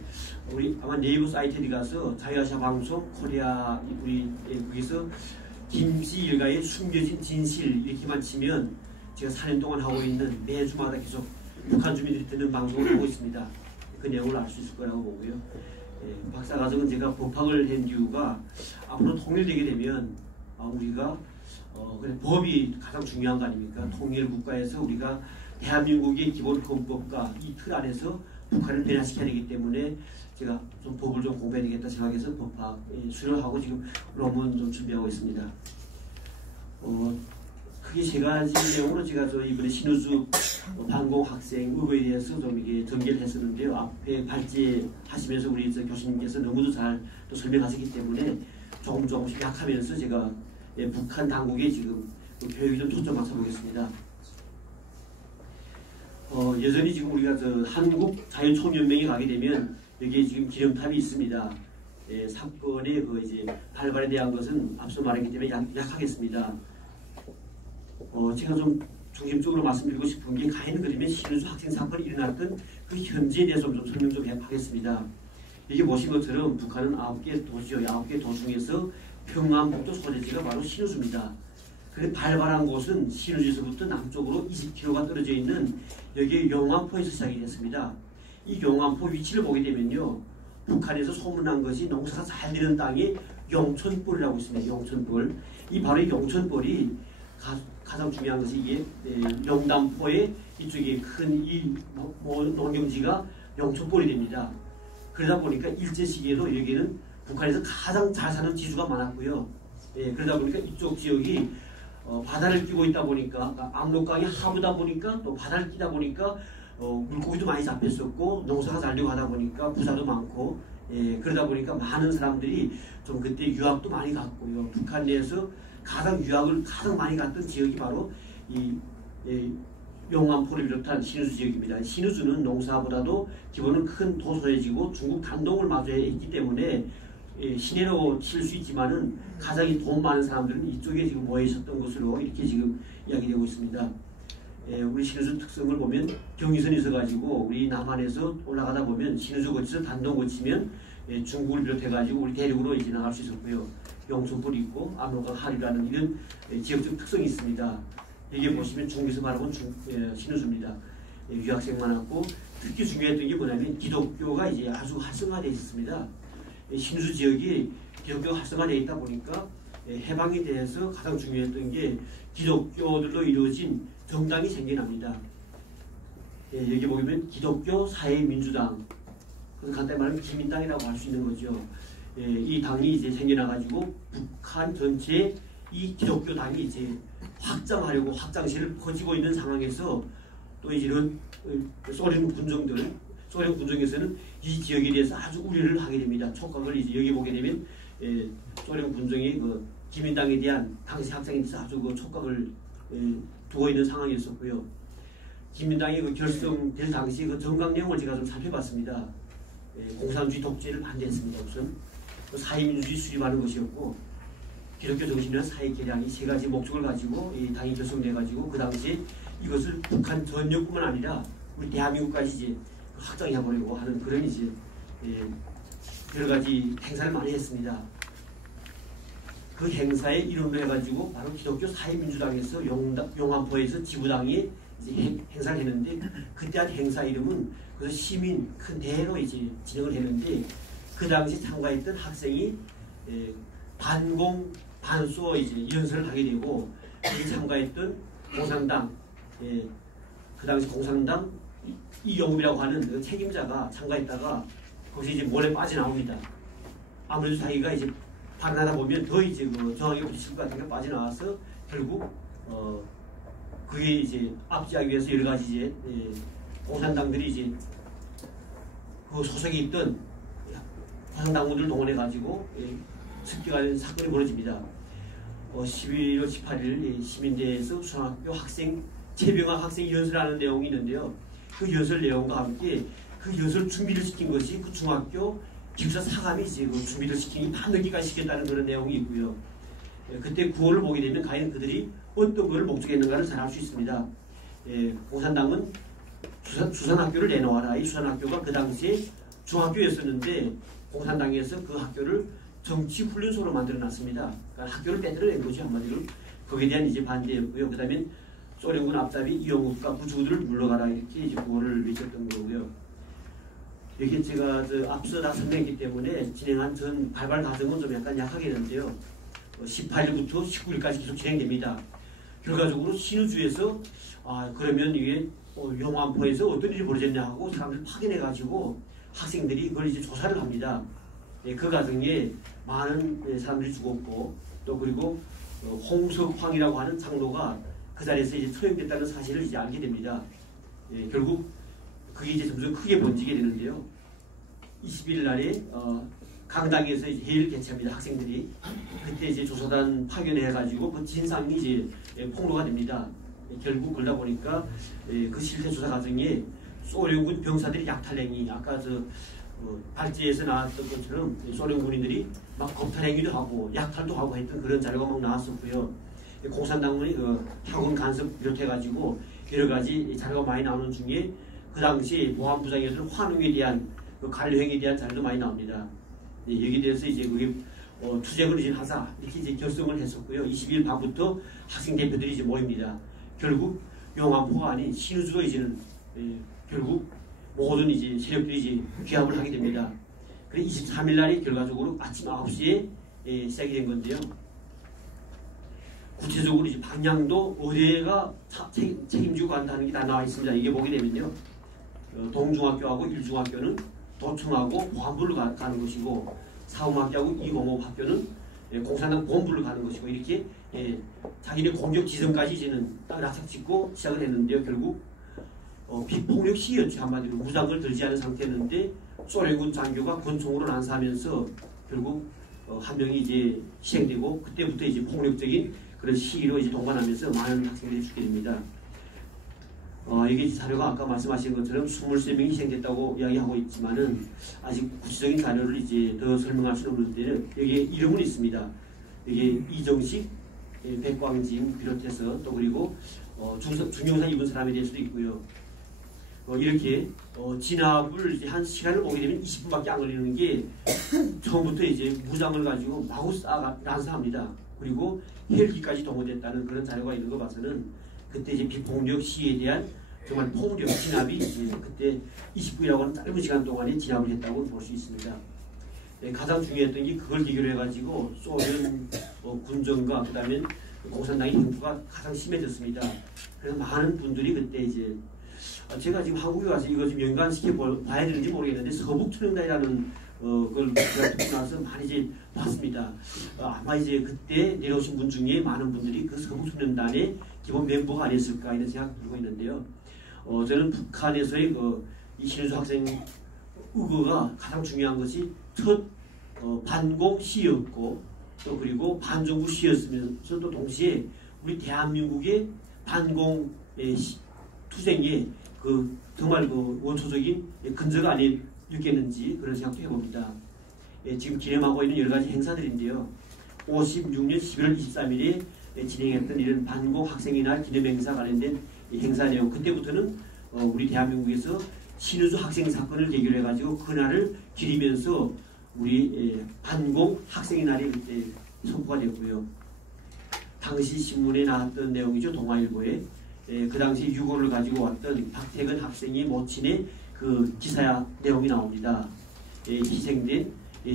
우리 아마 네이버 사이트에 가서 자유아시아 방송 코리아 우리 거기서 김씨 일가의 숨겨진 진실 이렇게만 치면 제가 4년 동안 하고 있는 매주마다 계속 북한 주민들이 듣는 방송을 하고 있습니다. 그 내용을 알 수 있을 거라고 보고요. 박사과정은 제가 법학을 한 이유가 앞으로 통일되게 되면 우리가 그래 법이 가장 중요한 거 아닙니까? 통일 국가에서 우리가 대한민국의 기본 헌법과 이 틀 안에서 북한을 변화시켜야 되기 때문에 제가 좀 법을 좀 공부해야 되겠다 생각해서 법학 수료를 하고 지금 논문 좀 준비하고 있습니다. 크게 세 가지 내용으로 제가 이번에 신우수 반공 학생 의거에 대해서 좀 이게 전개를 했었는데요. 앞에 발제하시면서 우리 교수님께서 너무도 잘 또 설명하셨기 때문에 조금씩 약하면서 제가 북한 당국에 지금 교육에 좀 초점 맞춰보겠습니다. 여전히 지금 우리가 한국 자유총연맹에 가게 되면 여기에 지금 기념탑이 있습니다. 사건의 이제 발발에 대한 것은 앞서 말했기 때문에 약하겠습니다. 제가 좀 중심적으로 말씀드리고 싶은 게 과연 그러면 신은수 학생 사건이 일어났던 그 현지에 대해서 좀 설명 좀 하겠습니다. 여기 보신 것처럼 북한은 9개 도시요. 9개 도 중에서 평안북도 소재지가 바로 신우수입니다. 그래 발발한 곳은 신우수에서부터 남쪽으로 20km가 떨어져 있는 여기 용안포에서 시작이 됐습니다. 이 용안포 위치를 보게 되면요. 북한에서 소문난 것이 농사가 잘 되는 땅이 용천벌이라고 있습니다. 용천벌. 바로 이 용천벌이 가장 중요한 것이 이게 영담포의 이쪽에 큰 이 농경지가 용천벌이 됩니다. 그러다 보니까 일제 시기에도 여기는 북한에서 가장 잘 사는 지주가 많았고요. 그러다 보니까 이쪽 지역이 바다를 끼고 있다 보니까 압록강이 하부다 보니까 또 바다를 끼다 보니까 물고기도 많이 잡혔었고 농사가 잘 되고 하다 보니까 부자도 많고 그러다 보니까 많은 사람들이 좀 그때 유학도 많이 갔고요. 북한 내에서 유학을 가장 많이 갔던 지역이 바로 이 용안포를 비롯한 신우주 지역입니다. 신우주는 농사보다도 기본은 큰 도소해지고 중국 단동을 마주해 있기 때문에 시내로 칠 수 있지만은 가장 돈 많은 사람들은 이쪽에 지금 모여 있었던 것으로 이렇게 지금 이야기되고 있습니다. 우리 신우주 특성을 보면 경의선이 있어가지고 우리 남한에서 올라가다 보면 신우주 거쳐서 단동 거치면 중국을 비롯해가지고 우리 대륙으로 이제 나갈 수 있었고요. 용천불이 있고 압록강 하류라는 이런 지역적 특성이 있습니다. 여기 보시면 중국에서 말하면 신우주입니다. 유학생 많았고 특히 중요했던 게 뭐냐면 기독교가 이제 아주 활성화되어 있었습니다. 신우주 지역이 기독교가 활성화되어 있다 보니까 해방에 대해서 가장 중요했던 게 기독교들로 이루어진 정당이 생겨납니다. 여기 보면 기독교 사회민주당, 그래서 간단히 말하면 기민당이라고 할 수 있는 거죠. 이 당이 이제 생겨나가지고 북한 전체에 이 기독교 당이 이제 확장하려고 확장세를 퍼지고 있는 상황에서 또 이런 소련 군정에서는 이 지역에 대해서 아주 우려를 하게 됩니다. 촉각을 이제 여기 보게 되면 소련 군정이 그 기민당에 대한 당시 확장에 대해서 아주 그 촉각을 두고 있는 상황이었었고요. 기민당이 그 결성될 당시 그 정강 내용을 제가 좀 살펴봤습니다. 공산주의 독재를 반대했습니다. 우선 사회민주주의 수립하는 것이었고 기독교 정신이나 사회 개량이 세 가지 목적을 가지고 이 당이 결성돼가지고 그 당시에 이것을 북한 전역뿐만 아니라 우리 대한민국까지 이제 확장해보려고 하는 그런 이제 여러 가지 행사를 많이 했습니다. 그 행사의 이름으로 해가지고 바로 기독교 사회민주당에서 용안포에서 지구당이 이제 행사를 했는데 그때 한 행사 이름은 그래서 시민 큰 대회로 이제 진행을 했는데 그 당시 참가했던 학생이 반공 반소 이제 연설을 하게 되고 여기 참가했던 공산당 그 당시 공산당 이영ub이라고 하는 그 책임자가 참가했다가 거기서 이제 몰래 빠져나옵니다. 아무래도 자기가 이제 발언하다 보면 더 이제 그 정황에 부딪힐 것 같은 게 빠져나와서 결국 그게 이제 압제하기 위해서 여러 가지 이제 공산당들이 이제 그 소속에 있던 공산당원들을 동원해 가지고 습격하는 사건이 벌어집니다. 11월 18일 시민대에서 수상학교 학생 최병학 학생이 연설하는 내용이 있는데요. 그 연설 내용과 함께 그 연설 준비를 시킨 것이 그 중학교 기숙사 사감이 이제 그 준비를 시키니 반느기까지 시켰다는 그런 내용이 있고요. 그때 구호를 보게 되면 과연 그들이 어떤 걸 목적했는가를 잘 알 수 있습니다. 공산당은 수산학교를 내놓아라. 이 수산학교가 그 당시에 중학교였었는데 공산당에서 그 학교를 정치훈련소로 만들어놨습니다. 그러니까 학교를 빼들어낸 거죠, 한마디로. 거기에 대한 이제 반대였고요. 그 다음에 소련군 앞잡이 이영욱과 부주들을 물러가라 이렇게 이제 구호를 외쳤던 거고요. 이렇게 제가 앞서 다 설명했기 때문에 진행한 전 발발 과정은 좀 약간 약하겠는데요. 18일부터 19일까지 계속 진행됩니다. 결과적으로 신우주에서 그러면 이게 용안포에서 어떤 일이 벌어졌냐 하고 사람들 파견해가지고 학생들이 그걸 이제 조사를 합니다. 그 과정에 많은 사람들이 죽었고 또 그리고 홍석황이라고 하는 장로가 그 자리에서 이제 투영됐다는 사실을 이제 알게 됩니다. 결국 그게 이제 점점 크게 번지게 되는데요. 20일 날에 강당에서 이제 회의를 개최합니다. 학생들이 그때 이제 조사단 파견해가지고 그 진상이 이제 폭로가 됩니다. 결국 그러다 보니까 그 실태 조사 과정에 소련군 병사들이 약탈행위 아까 발제에서 나왔던 것처럼 소련 군인들이 막 겁탈행위도 하고 약탈도 하고 했던 그런 자료가 막 나왔었고요. 공산당군이 그 학원 간섭 비롯해가지고 여러 가지 자료가 많이 나오는 중에 그 당시 보안부장이었던 환웅에 대한 그 관료행위에 대한 자료도 많이 나옵니다. 여기에 대해서 이제 그게 투쟁을 이제 하자 이렇게 이제 결성을 했었고요. 22일 밤부터 학생 대표들이 이제 모입니다. 결국 용안포가 아닌 신우주로 이제는 결국 모든 이제 세력들이 이제 귀합을 하게 됩니다. 그래서 23일 날이 결과적으로 아침 9시에 시작이 된 건데요. 구체적으로 이제 방향도 어디가 책임지고 간다는 게 다 나와 있습니다. 이게 보게 되면요. 동중학교하고 일중학교는 도청하고 보안부를 가는 것이고 사범학교하고 이공업학교는 공산당 본부를 가는 것이고 이렇게 자기네 공격 지점까지 이제는 딱 낙석 짓고 시작을 했는데요. 결국 비폭력 시위였죠. 한마디로 무장을 들지 않은 상태였는데 소련군 장교가 권총으로 난사하면서 결국 한 명이 이제 시행되고 그때부터 이제 폭력적인 그런 시위로 이제 동반하면서 많은 학생들이 죽게 됩니다. 이게 자료가 아까 말씀하신 것처럼 23명이 희생됐다고 이야기하고 있지만은 아직 구체적인 자료를 이제 더 설명할 수는 없는데 여기에 이름은 있습니다. 여기 이정식, 백광진 비롯해서 또 그리고 중형사 입은 사람에 대해서도 있고요. 이렇게 진압을 이제 한 시간을 보게 되면 20분밖에 안 걸리는 게 처음부터 이제 무장을 가지고 마구 난사합니다. 그리고 헬기까지 동원됐다는 그런 자료가 있는 거 봐서는 그때 이제 비폭력 시위에 대한 정말 폭력 진압이 그때 20분이라고 하는 짧은 시간 동안에 진압을 했다고 볼 수 있습니다. 가장 중요했던 게 그걸 계기로 해가지고 소련 군정과 그다음에 공산당의 행보가 가장 심해졌습니다. 그래서 많은 분들이 그때 이제 제가 지금 한국에 가서 이거 좀 연관시켜 봐야 되는지 모르겠는데 서북투명단이라는 걸 제가 듣고 나서 많이 이제 봤습니다. 아마 이제 그때 내려오신 분 중에 많은 분들이 그 서북투명단의 기본 멤버가 아니었을까 이런 생각 들고 있는데요. 저는 북한에서의 이 신은수 학생 의거가 가장 중요한 것이 첫 반공 시였고 또 그리고 반정부 시였으면서 또 동시에 우리 대한민국의 반공 투쟁에 정말 원초적인 근저가 아니었겠는지 그런 생각도 해봅니다. 지금 기념하고 있는 여러 가지 행사들인데요. 56년 11월 23일에 진행했던 이런 반공 학생의 날 기념행사 관련된 행사 내용, 그때부터는 우리 대한민국에서 신은수 학생 사건을 계기로 해가지고 그날을 기리면서 우리 반공 학생의 날이 그때 선포가 됐고요. 당시 신문에 나왔던 내용이죠. 동아일보에 그 당시 유고를 가지고 왔던 박태근 학생이 모친의 그 기사 내용이 나옵니다. 희생된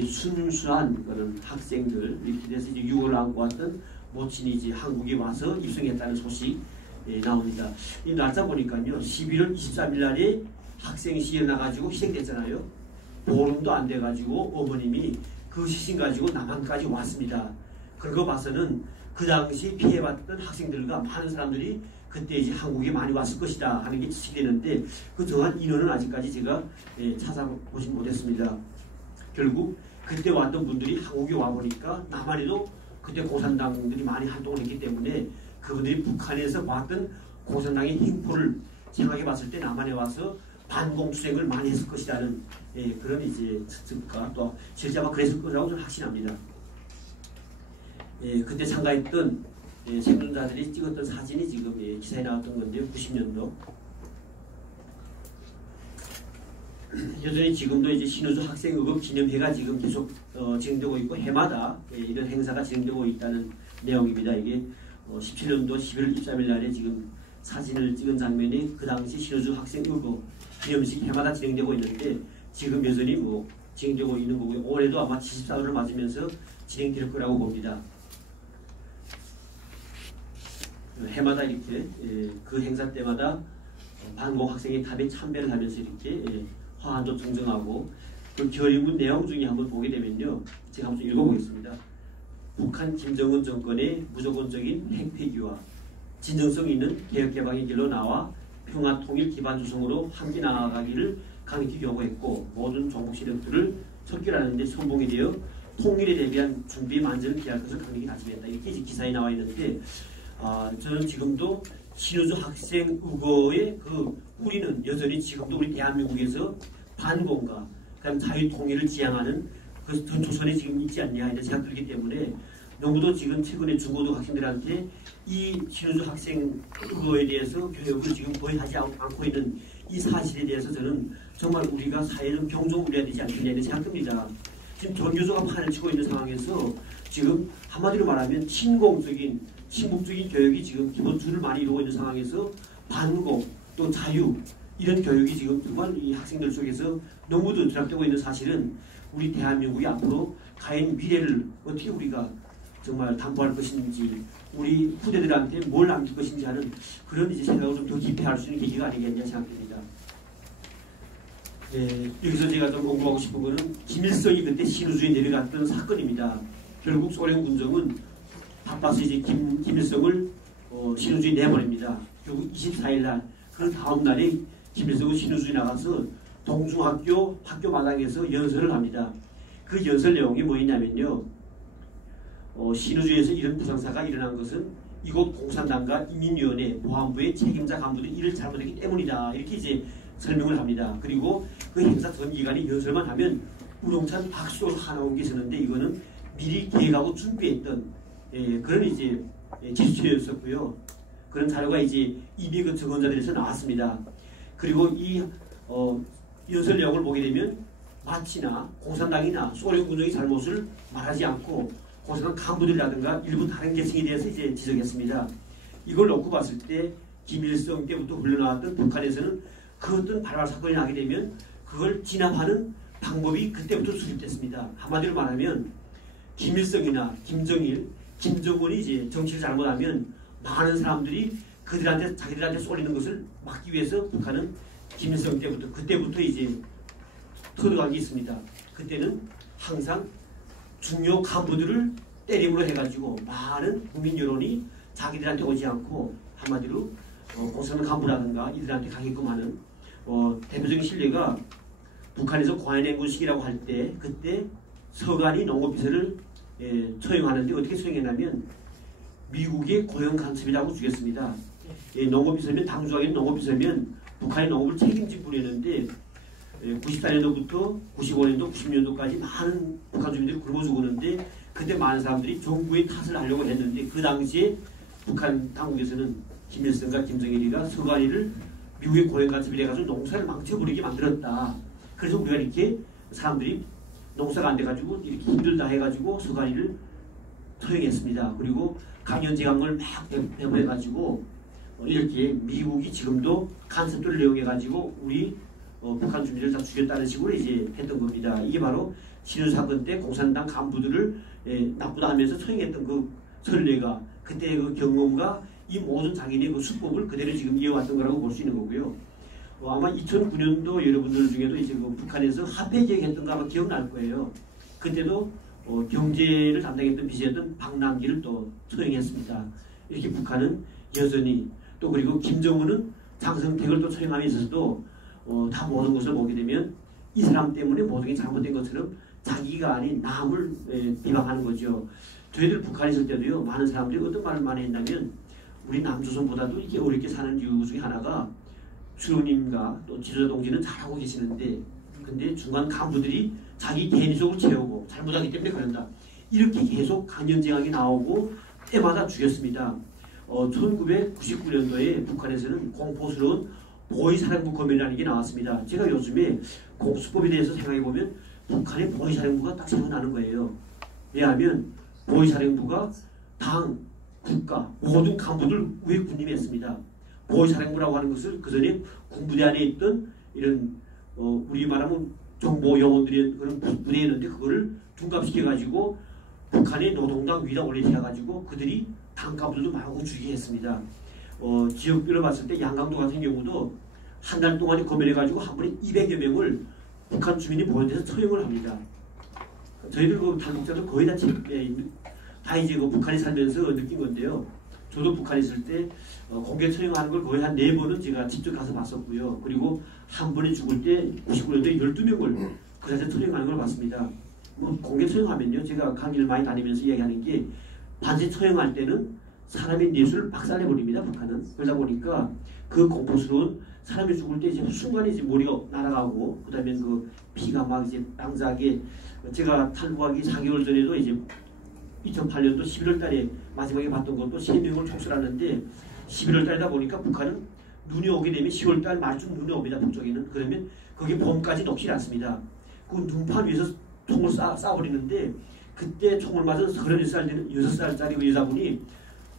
순수한 그런 학생들 이렇게 돼서 이제 유고를 안고 왔던 모친이 이제 한국에 와서 입성했다는 소식 나옵니다. 이 날짜 보니까요. 11월 23일 날에 학생이 시연나가지고 희생됐잖아요. 보름도 안 돼가지고 어머님이 그 시신 가지고 남한까지 왔습니다. 그거 봐서는 그 당시 피해봤던 학생들과 많은 사람들이 그때 이제 한국에 많이 왔을 것이다 하는 게 추측되는데 그 정확한 인원은 아직까지 제가 찾아보지 못했습니다. 결국 그때 왔던 분들이 한국에 와보니까 남한에도 그때 공산당들이 많이 활동을 했기 때문에 그분들이 북한에서 봤던 공산당의 행포를 생각해 봤을 때 남한에 와서 반공투쟁을 많이 했을 것이라는 그런 이제 측과 또 실제 아마 그랬을 거라고 저는 확신합니다. 그때 참가했던 생존자들이 찍었던 사진이 지금 기사에 나왔던 건데요. 90년도. 여전히 지금도 이제 신은수 학생의금 기념회가 지금 계속 진행되고 있고 해마다 이런 행사가 진행되고 있다는 내용입니다. 이게 17년도 11월 23일 날에 지금 사진을 찍은 장면이 그 당시 신은수 학생의금 기념식 해마다 진행되고 있는데 지금 여전히 진행되고 있는 거고요. 올해도 아마 74호를 맞으면서 진행될 거라고 봅니다. 해마다 이렇게 그 행사 때마다 반공 학생의 탑에 참배를 하면서 이렇게 화환도 증정하고 그 결의문 내용 중에 한번 보게 되면요. 제가 한번 읽어보겠습니다. 북한 김정은 정권의 무조건적인 핵폐기와 진정성 있는 개혁개방의 길로 나와 평화 통일 기반 조성으로 함께 나아가기를 강력히 요구했고 모든 종국 세력들을 척결하는 데 선봉이 되어 통일에 대비한 준비 만전을 기할 것을 강력히 다짐했다. 이렇게 기사에 나와 있는데 저는 지금도 신은수 학생 의거의 그 뿌리는 여전히 지금도 우리 대한민국에서 반공과 그다음 자유 통일을 지향하는 그 전초선에 지금 있지 않냐 이런 생각 들기 때문에 너무도 지금 최근에 중고등 학생들한테 이 신은수 학생 의거에 대해서 교육을 지금 거의 하지 않고 있는 이 사실에 대해서 저는 정말 우리가 사회를 경종을 해야 되지 않겠냐 이런 생각합니다. 지금 전교조가 판을 치고 있는 상황에서 지금 한마디로 말하면 친공적인 친북적인 교육이 지금 기본줄을 많이 이루고 있는 상황에서 반공 또 자유 이런 교육이 지금 정말 이 학생들 속에서 너무도 드랍되고 있는 사실은 우리 대한민국이 앞으로 가인 미래를 어떻게 우리가 정말 담보할 것인지 우리 후대들한테 뭘 남길 것인지 하는 그런 이제 생각을 좀 더 깊이 할 수 있는 계기가 아니겠냐 생각됩니다. 여기서 제가 좀 공부하고 싶은 거는 김일성이 그때 신우주에 내려갔던 사건입니다. 결국 소련 군정은 바빠서 이제 김일성을 신우주에 내보냅니다. 결국 24일 날 그 다음 날에 김일성은 신우주에 나가서 동중학교 학교 마당에서 연설을 합니다. 그 연설 내용이 뭐였냐면요. 신우주에서 이런 부상사가 일어난 것은 이곳 공산당과 인민위원회, 보안부의 책임자 간부들이 이를 잘못했기 때문이다. 이렇게 이제 설명을 합니다. 그리고 그 행사 전 기간에 연설만 하면 우렁찬 박수로 하나온 게 있었는데 이거는 미리 계획하고 준비했던 그런 이제 제스처였었고요. 그런 자료가 이제 200여 증언자들에서 나왔습니다. 그리고 이 연설 내용을 보게 되면 마치나 공산당이나 소련 군정의 잘못을 말하지 않고 공산당 간부들이라든가 일부 다른 계층에 대해서 이제 지적했습니다. 이걸 놓고 봤을 때 김일성 때부터 흘러나왔던 북한에서는 그 어떤 발발 사건이 나게 되면 그걸 진압하는 방법이 그때부터 수립됐습니다. 한마디로 말하면 김일성이나 김정일, 김정은이 이제 정치를 잘못하면 많은 사람들이 그들한테 자기들한테 쏠리는 것을 막기 위해서 북한은 김일성 때부터 그때부터 이제 터득한 게 있습니다. 그때는 항상 중요 간부들을 때림으로 해가지고 많은 국민 여론이 자기들한테 오지 않고 한마디로 공산당 간부라든가 이들한테 가게끔 하는 대표적인 실례가 북한에서 과연행군식이라고 할 때 그때 서간이 농업비서를 처형하는데 어떻게 처형했냐면 미국의 고용간첩이라고 주겠습니다. 농업비서면 당주하기는 농업비서면 북한의 농업을 책임질 뿐이었는데 94년도부터 95년도, 90년도까지 많은 북한 주민들이 굶어 죽었는데 그때 많은 사람들이 정부의 탓을 하려고 했는데 그 당시에 북한 당국에서는 김일성과 김정일이가 서관이를 미국의 고용간첩이 돼가지고 농사를 망쳐버리게 만들었다. 그래서 우리가 이렇게 사람들이 농사가 안 돼가지고 이렇게 힘들다 해가지고 서관이를 처형했습니다. 그리고 강연제강을 막 배부해가지고 이렇게 미국이 지금도 간섭들을 이용해가지고 우리 북한 주민들을 다 죽였다는 식으로 이제 했던 겁니다. 이게 바로 신일 사건 때 공산당 간부들을 나쁘다 하면서 처형했던 그 선례가 그때의 그 경험과 이 모든 장인의 그 수법을 그대로 지금 이어왔던 거라고 볼 수 있는 거고요. 아마 2009년도 여러분들 중에도 이제 그 북한에서 화폐 개혁했던 거 아마 기억날 거예요. 그때도 경제를 담당했던 비서였던 박남기를 또 처형했습니다. 이렇게 북한은 여전히 또 그리고 김정은은 장성택을 또 처형하면서도 다 모든 것을 보게 되면 이 사람 때문에 모든 게 잘못된 것처럼 자기가 아닌 남을 비방하는 거죠. 저희들 북한에 있을 때도요 많은 사람들이 어떤 말을 많이 했냐면 우리 남조선보다도 이렇게 어렵게 사는 이유 중에 하나가 주로님과 또 지도자 동지는 잘하고 계시는데 근데 중간 간부들이 자기 개인적으로 채우고 잘못하기 때문에 그런다. 이렇게 계속 강연제강이 나오고 때마다 죽였습니다. 1999년도에 북한에서는 공포스러운 보위사령부 검열이라는 게 나왔습니다. 제가 요즘에 공수법에 대해서 생각해보면 북한의 보위사령부가 딱 생각나는 거예요. 왜냐하면 보위사령부가 당, 국가, 모든 간부들 위에 군림했습니다. 보위사령부라고 하는 것을 그 전에 군부대 안에 있던 이런 우리 말하면 정보 요원들이 그런 부대에 있는데 그거를 둔갑시켜가지고 북한의 노동당 위에다 올려가지고 그들이 당 간부들도 마구 죽이게 했습니다. 지역별로 봤을 때 양강도 같은 경우도 한 달 동안에 검열해가지고 한 번에 200여 명을 북한 주민이 보연돼서 처형을 합니다. 저희들 그 당국자들 거의 다 이제 그 북한에 살면서 느낀 건데요. 저도 북한에 있을 때 공개 처형하는 걸 거의 한 4번은 제가 직접 가서 봤었고요. 그리고 한 번에 죽을 때 99년도에 12명을 그 자리에 처형하는 걸 봤습니다. 뭐 공개 처형하면요. 제가 강의를 많이 다니면서 이야기하는 게 반드시 처형할 때는 사람의 뇌수를 박살내버립니다. 북한은. 그러다 보니까 그 공포스러운 사람이 죽을 때 이제 순간에 이제 머리가 날아가고 그다음에 그 피가 막 이제 낭자하게 제가 탈북하기 4개월 전에도 이제 2008년도 11월 달에 마지막에 봤던 것도 3명을 총살하는데 11월 달이다 보니까 북한은 눈이 오게 되면 10월 달 말쯤 눈이 옵니다. 북쪽에는. 그러면 거기 봄까지 녹지 않습니다. 그 눈판 위에서 총을 쏴버리는데 그때 총을 맞은 36살 되는 6살짜리 여자분이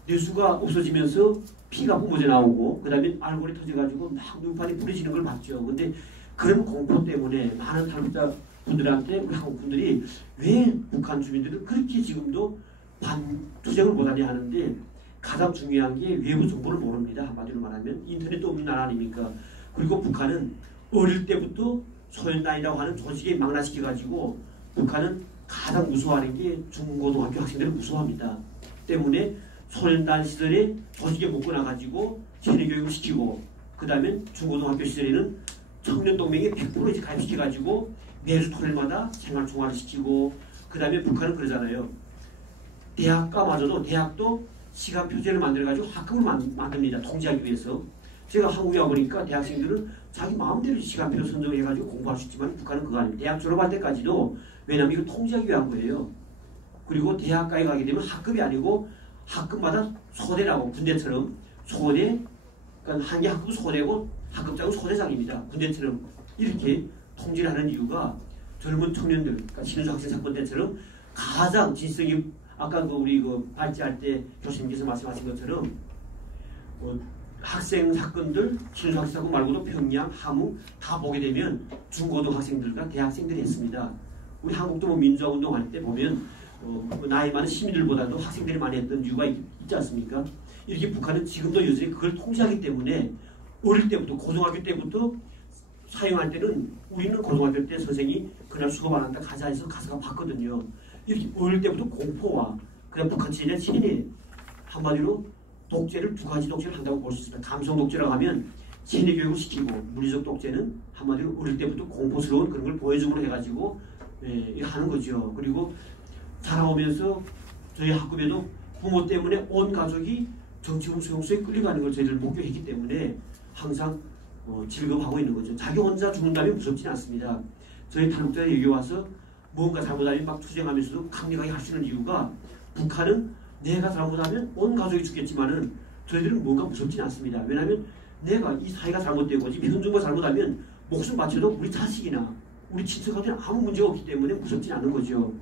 뇌수가 없어지면서 피가 뿜어져 나오고 그 다음에 알골이 터져가지고 막 눈판이 부러지는 걸 봤죠. 근데 그런 공포 때문에 많은 탈북자 분들한테 우리 한국 분들이 왜 북한 주민들은 그렇게 지금도 투쟁을 못하냐 하는데 가장 중요한 게 외부 정보를 모릅니다. 한마디로 말하면 인터넷도 없는 나라 아닙니까? 그리고 북한은 어릴 때부터 소련단이라고 하는 조직에 망라시켜가지고 북한은 가장 무서워하는 게 중고등학교 학생들을 무서워합니다. 때문에 소련단 시절에 조직에 묶어놔가지고 체내교육을 시키고 그 다음에 중고등학교 시절에는 청년동맹에 100% 이제 가입시켜가지고 매주 토요일마다 생활총화를 시키고 그 다음에 북한은 그러잖아요. 대학가마저도 대학도 시간 표제를 만들어가지고 학급을 만듭니다. 통제하기 위해서. 제가 한국에 와보니까 대학생들은 자기 마음대로 시간표 선정해가지고 공부할 수 있지만 북한은 그거 아닙니다. 대학 졸업할 때까지도 왜냐하면 이걸 통제하기 위한 거예요. 그리고 대학가에 가게 되면 학급이 아니고 학급마다 소대라고 군대처럼 소대, 그러니까 한 개 학급 소대고 학급장은 소대장입니다. 군대처럼 이렇게 통제를 하는 이유가 젊은 청년들, 그러니까 신은수 학생 사건 때처럼 가장 진성이 아까 우리 발제할 때 교수님께서 말씀하신 것처럼 학생 사건들, 신은수 학생 사건 말고도 평양, 함흥 다 보게 되면 중고등학생들과 대학생들이 했습니다. 우리 한국도 민주화운동 할 때 보면 나이 많은 시민들보다도 학생들이 많이 했던 이유가 있지 않습니까? 이렇게 북한은 지금도 여전히 그걸 통제하기 때문에 어릴 때부터 고등학교 때부터 사용할 때는 우리는 고등학교 때 선생이 그날 수업 안 한다 가자 해서 가사가 봤거든요. 이렇게 어릴 때부터 공포와 그냥 북한 친일의 친인이 한마디로 독재를 두 가지 독재를 한다고 볼 수 있습니다. 감성 독재라고 하면 친일 교육을 시키고 물리적 독재는 한마디로 어릴 때부터 공포스러운 그런 걸 보여줌으로 해가지고 하는 거죠. 그리고 자라오면서 저희 학급에도 부모 때문에 온 가족이 정치범 수용소에 끌려가는 걸 저희들 목격했기 때문에 항상 즐거워하고 있는 거죠. 자기 혼자 죽는다면 무섭지는 않습니다. 저희 탈북자들이 여기 와서 뭔가 잘못하면 막 투쟁하면서도 강력하게 할 수 있는 이유가 북한은 내가 잘못하면 온 가족이 죽겠지만은 저희들은 뭔가 무섭지는 않습니다. 왜냐하면 내가 이 사회가 잘못되고 지금 현정부가 잘못하면 목숨 바쳐도 우리 자식이나 우리 친척한테는 아무 문제가 없기 때문에 무섭지 않은 거죠.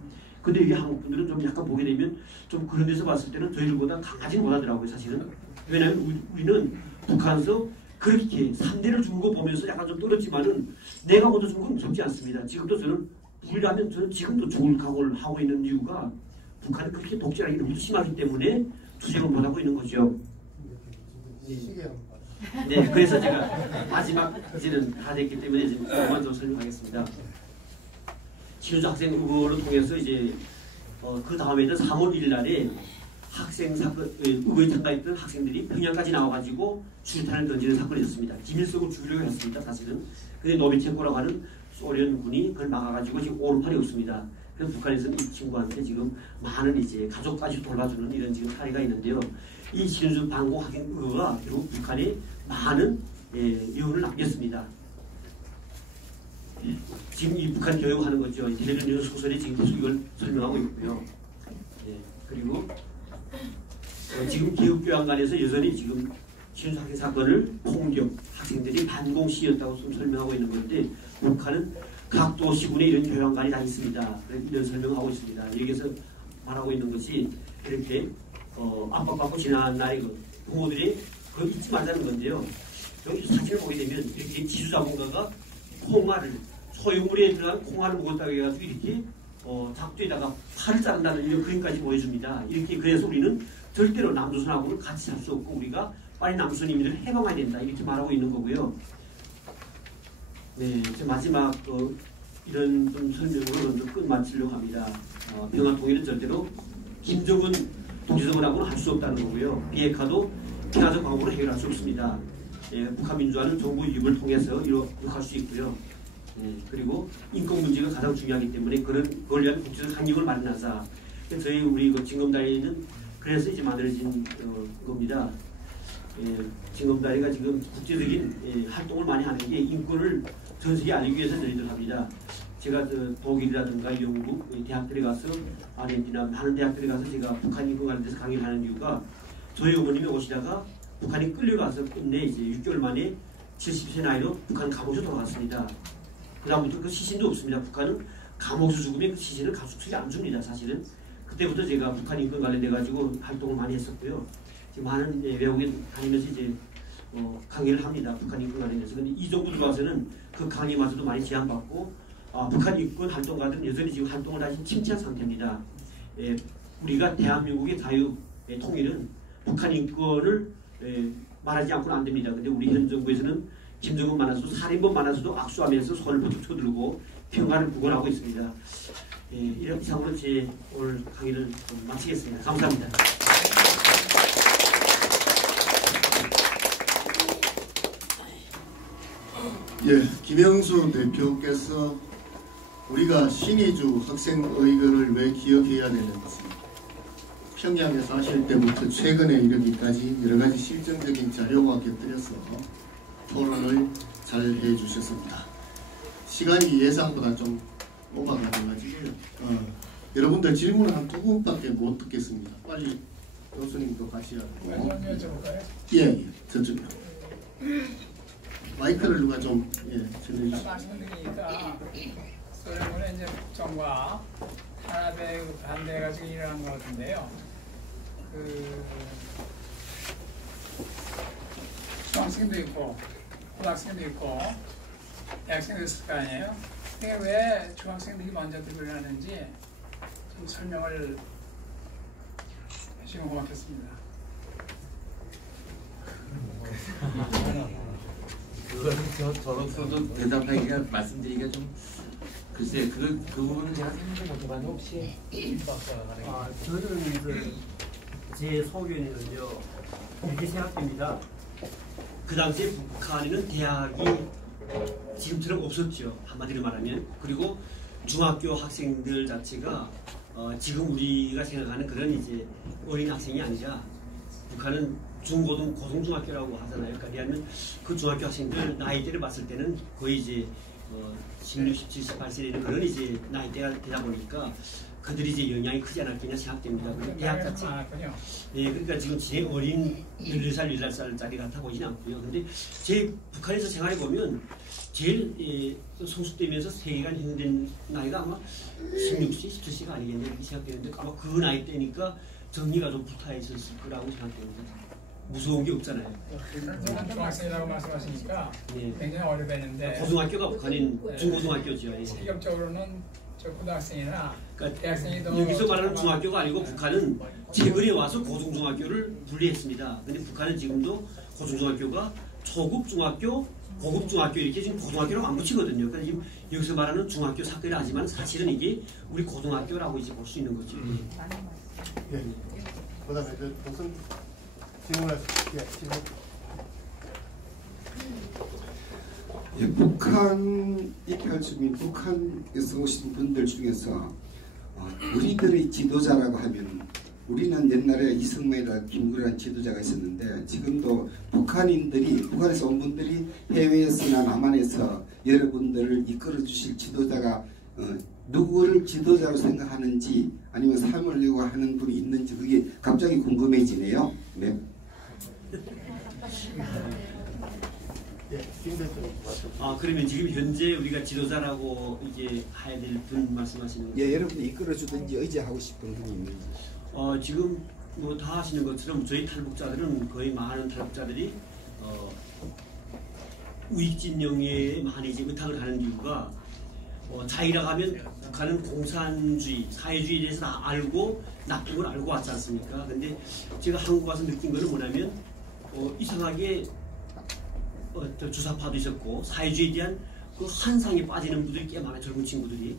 근데 이게 한국 분들은 좀 약간 보게 되면 좀 그런 데서 봤을 때는 저희들보다 강하진 못하더라고요, 사실은. 왜냐하면 우리는 북한에서 그렇게 3대를 죽은 거 보면서 약간 좀 떨었지만은 내가 먼저 죽은 건 무섭지 않습니다. 지금도 저는 불이라면 저는 지금도 죽을 각오를 하고 있는 이유가 북한이 그렇게 독재라기 너무 심하기 때문에 투쟁을 못하고 있는 거죠. 네, 그래서 제가 마지막 이제는 다 됐기 때문에 지금 그만 좀 설명하겠습니다. 신은수 학생 의거를 통해서 이제 그 다음에는 3월 1일 날에 학생 사건 의거에 참가했던 학생들이 평양까지 나와가지고 수류탄을 던지는 사건이 있었습니다. 기밀성을 주려고 했습니다, 사실은. 근데 노비체코라고 하는 소련군이 그걸 막아가지고 지금 오른팔이 없습니다. 그래서 북한에서는 이 친구한테 지금 많은 이제 가족까지 돌봐주는 이런 지금 사례가 있는데요. 이 신은수 방공 학생 의거가 결국 북한에 많은 여운을 남겼습니다. 지금 이 북한 교육하는 거죠. 텔레비전 소설이 지금 계속 이걸 설명하고 있고요. 그리고 지금 교육교양관에서 여전히 지금 신은수 학생 사건을 폭력, 학생들이 반공 시였다고 좀 설명하고 있는 건데 북한은 각 도시군에 이런 교양관이 다 있습니다. 이런 설명하고 있습니다. 여기서 말하고 있는 것이 이렇게 압박받고 지난 날에 부모들이 그걸 잊지 말자는 건데요. 여기 사진을 보게 되면 이렇게 지주자본가가 콩알을 소유물에 들어간 콩알을 먹었다고 해가지고 이렇게 작두에다가 팔을 자른다는 이런 그림까지 보여줍니다. 이렇게 그래서 우리는 절대로 남조선하고는 같이 살 수 없고 우리가 빨리 남조선 인민들을 해방해야 된다 이렇게 말하고 있는 거고요. 네, 마지막 이런 좀 설명으로 좀 끝마치려고 합니다. 평화 통일은 절대로 김정은 독재정권하고는 할 수 없다는 거고요. 비핵화도 평화적 방법으로 해결할 수 없습니다. 북한 민주화는 정부 유입을 통해서 이룩할 수 있고요. 그리고 인권 문제가 가장 중요하기 때문에 그걸 위한 국제적 환경을 마련하자. 저희 우리 징검다리는 그래서 이제 만들어진 겁니다. 징검다리가 지금 국제적인 활동을 많이 하는 게 인권을 전 세계에 알리기 위해서 저희들 합니다. 제가 독일이라든가 영국 대학들에 가서 아르헨티나 많은 대학들에 가서 제가 북한 인권 관련돼서 강의를 하는 이유가 저희 어머님이 오시다가 북한에 끌려가서 끝내 이제 6개월 만에 70세 나이로 북한 감옥에서 돌아갔습니다. 그 다음부터 그 시신도 없습니다. 북한은 감옥에서 죽으면 그 시신을 가족석에 안 줍니다. 사실은. 그때부터 제가 북한 인권 관련돼가지고 활동을 많이 했었고요. 지금 많은 외국에 다니면서 이제 강의를 합니다. 북한 인권 관련돼서. 근데 이 정부 들어와서는 그 강의마저도 많이 제한받고 북한 인권 활동가들은 여전히 지금 활동을 다시 침체한 상태입니다. 우리가 대한민국의 자유 통일은 북한 인권을 말하지 않고는 안 됩니다. 근데 우리 현 정부에서는 김정은 만나서도 살인범 만나서도 악수하면서 손을 버쩍 쳐들고 평화를 구걸하고 있습니다. 이런 이상으로 제 오늘 강의를 마치겠습니다. 감사합니다. 김영수 대표께서 우리가 신의주 학생의거를 왜 기억해야 되는지 평양에 사실 때부터 최근에 이르기까지 여러 가지 실증적인 자료와 곁들여서 토론을 잘 해주셨습니다. 시간이 예상보다 좀 오버가돼가지고요. 여러분들 질문 한 2분밖에 못 듣겠습니다. 빨리 교수님도 같이 하고. 여쭤볼까요? 예, 저쪽요. 마이크를 누가 좀 전해주시죠. 말씀드리니까 소련군의 이제 북정과 탄압에 반대해가지고 일어난 것 같은데요. 중학생도 있고 고등학생도 있고 대학생도 있을 거 아니에요. 근데 왜 중학생들이 먼저 들고 일어나는지 좀 설명을 해주시면 고맙겠습니다. 그거는 저로서도 대답하기가 말씀드리기가 좀 글쎄 그 부분은 제가 생각을 못해봤는데 혹시 저는 제 소견에는요 이렇게 생각됩니다. 그 당시에 북한에는 대학이 지금처럼 없었죠. 한마디로 말하면. 그리고 중학교 학생들 자체가 지금 우리가 생각하는 그런 이제 어린 학생이 아니라 북한은 중고등 고등중학교라고 하잖아요. 그러니까 왜냐하면 그 중학교 학생들 나이대를 봤을 때는 거의 이제 16, 17, 18세 되는 그런 이제 나이대가 되다 보니까 그들이 이제 영향이 크지 않았겠냐 생각됩니다. 대학 자체. 예, 그러니까 지금 제 어린 14살, 14살짜리 같아 보이진 않고요. 근데 제 북한에서 생활해 보면 제일 성숙되면서 세계관 형성된 나이가 아마 16세, 17세가 아니겠냐 이렇게 생각되는데 아마 그 나이 때니까 정리가 좀 붙어 있었을 거라고 생각됩니다. 무서운 게 없잖아요. 중학생이라고 말씀하시니까 네. 굉장히 어려웠는데 고등학교가 북한인 중고등학교죠. 예. 직업적으로는 저 고등학생이나 그러니까 대학생이 더 여기서 말하는 중학교가 아니고 북한은 최근에 와서 고등중학교를 분리했습니다. 근데 북한은 지금도 고등중학교가 초급 중학교, 고급 중학교 이렇게 지금 고등학교라고 안 붙이거든요. 그러니까 지금 여기서 말하는 중학교 사건이라 하지만 사실은 이게 우리 고등학교라고 이제 볼 수 있는 거죠. 예. 그다음에 무슨 질문을 질문. 예, 북한 입할 주민, 북한에서 오신 분들 중에서 우리들의 지도자라고 하면 우리는 옛날에 이승만이나 김구라는 지도자가 있었는데 지금도 북한에서 온 분들이 해외에서나 남한에서 여러분들을 이끌어 주실 지도자가 누구를 지도자로 생각하는지 아니면 삶으려고 하는 분이 있는지 그게 갑자기 궁금해지네요. 네. 그러면 지금 현재 우리가 지도자라고 이제 해야 될 분 말씀하시는 거죠? 예, 여러분이 이끌어주든지 의지하고 싶은 분이 있는지. 지금 뭐 다 하시는 것처럼 저희 탈북자들은 거의 많은 탈북자들이 우익진영에 많이 이제 의탁을 하는 이유가 자유라고 하면 북한은 공산주의, 사회주의에 대해서 다 알고 나쁜 걸 알고 왔지 않습니까? 근데 제가 한국 와서 느낀 거는 뭐냐면 이상하게 주사파도 있었고 사회주의에 대한 그 환상에 빠지는 분들이 꽤 많아요. 젊은 친구들이.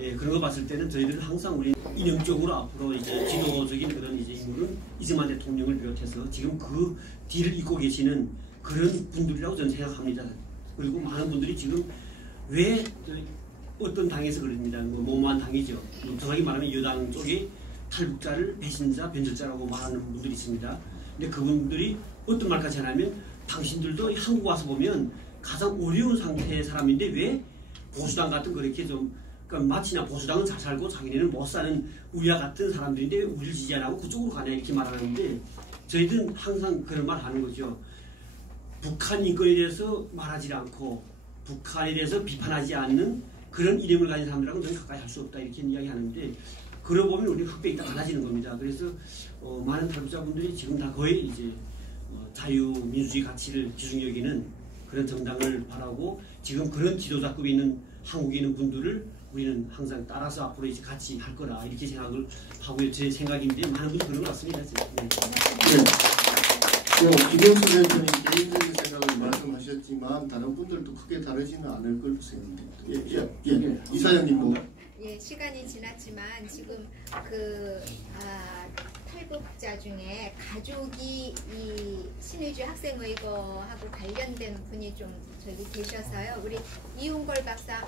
예, 그런 거 봤을 때는 저희들은 항상 우리 이념적으로 앞으로 이제 지도적인 그런 이제 인물은 이승만 대통령을 비롯해서 지금 그 뒤를 잇고 계시는 그런 분들이라고 저는 생각합니다. 그리고 많은 분들이 지금 왜 어떤 당에서 그럽니다. 모모한 당이죠. 정확히 말하면 여당 쪽에 탈북자를 배신자, 변절자라고 말하는 분들이 있습니다. 근데 그분들이 어떤 말까지 하냐면 당신들도 한국 와서 보면 가장 어려운 상태의 사람인데 왜 보수당 같은 그렇게 좀 그러니까 마치나 보수당은 잘 살고 자기네는 못 사는 우리와 같은 사람들인데 왜 우리를 지지 안 하고 그쪽으로 가냐 이렇게 말하는데 저희들은 항상 그런 말 하는 거죠. 북한 인권에 대해서 말하지 않고 북한에 대해서 비판하지 않는 그런 이념을 가진 사람들하고는 저는 가까이 할 수 없다 이렇게 이야기하는데 그러고 보면 우리 흑백이 다 달라지는 겁니다. 그래서 많은 탈북자분들이 지금 다 거의 이제 자유민주주의 가치를 기준 여기는 그런 정당을 바라고 지금 그런 지도자급에 있는 한국에 있는 분들을 우리는 항상 따라서 앞으로 이제 같이 할 거라 이렇게 생각을 하고요. 제 생각인데 많은 분들이 그런 것 같습니다. 네. 김영수 대표님 개인적인 생각을 말씀하셨지만 다른 분들도 크게 다르지는 않을 걸로 생각합니다. 예. 이사장님 뭐? 예, 시간이 지났지만 지금 탈북자 중에 가족이 이 신의주의 학생의거하고 관련된 분이 좀 저기 계셔서요. 우리 이웅걸 박사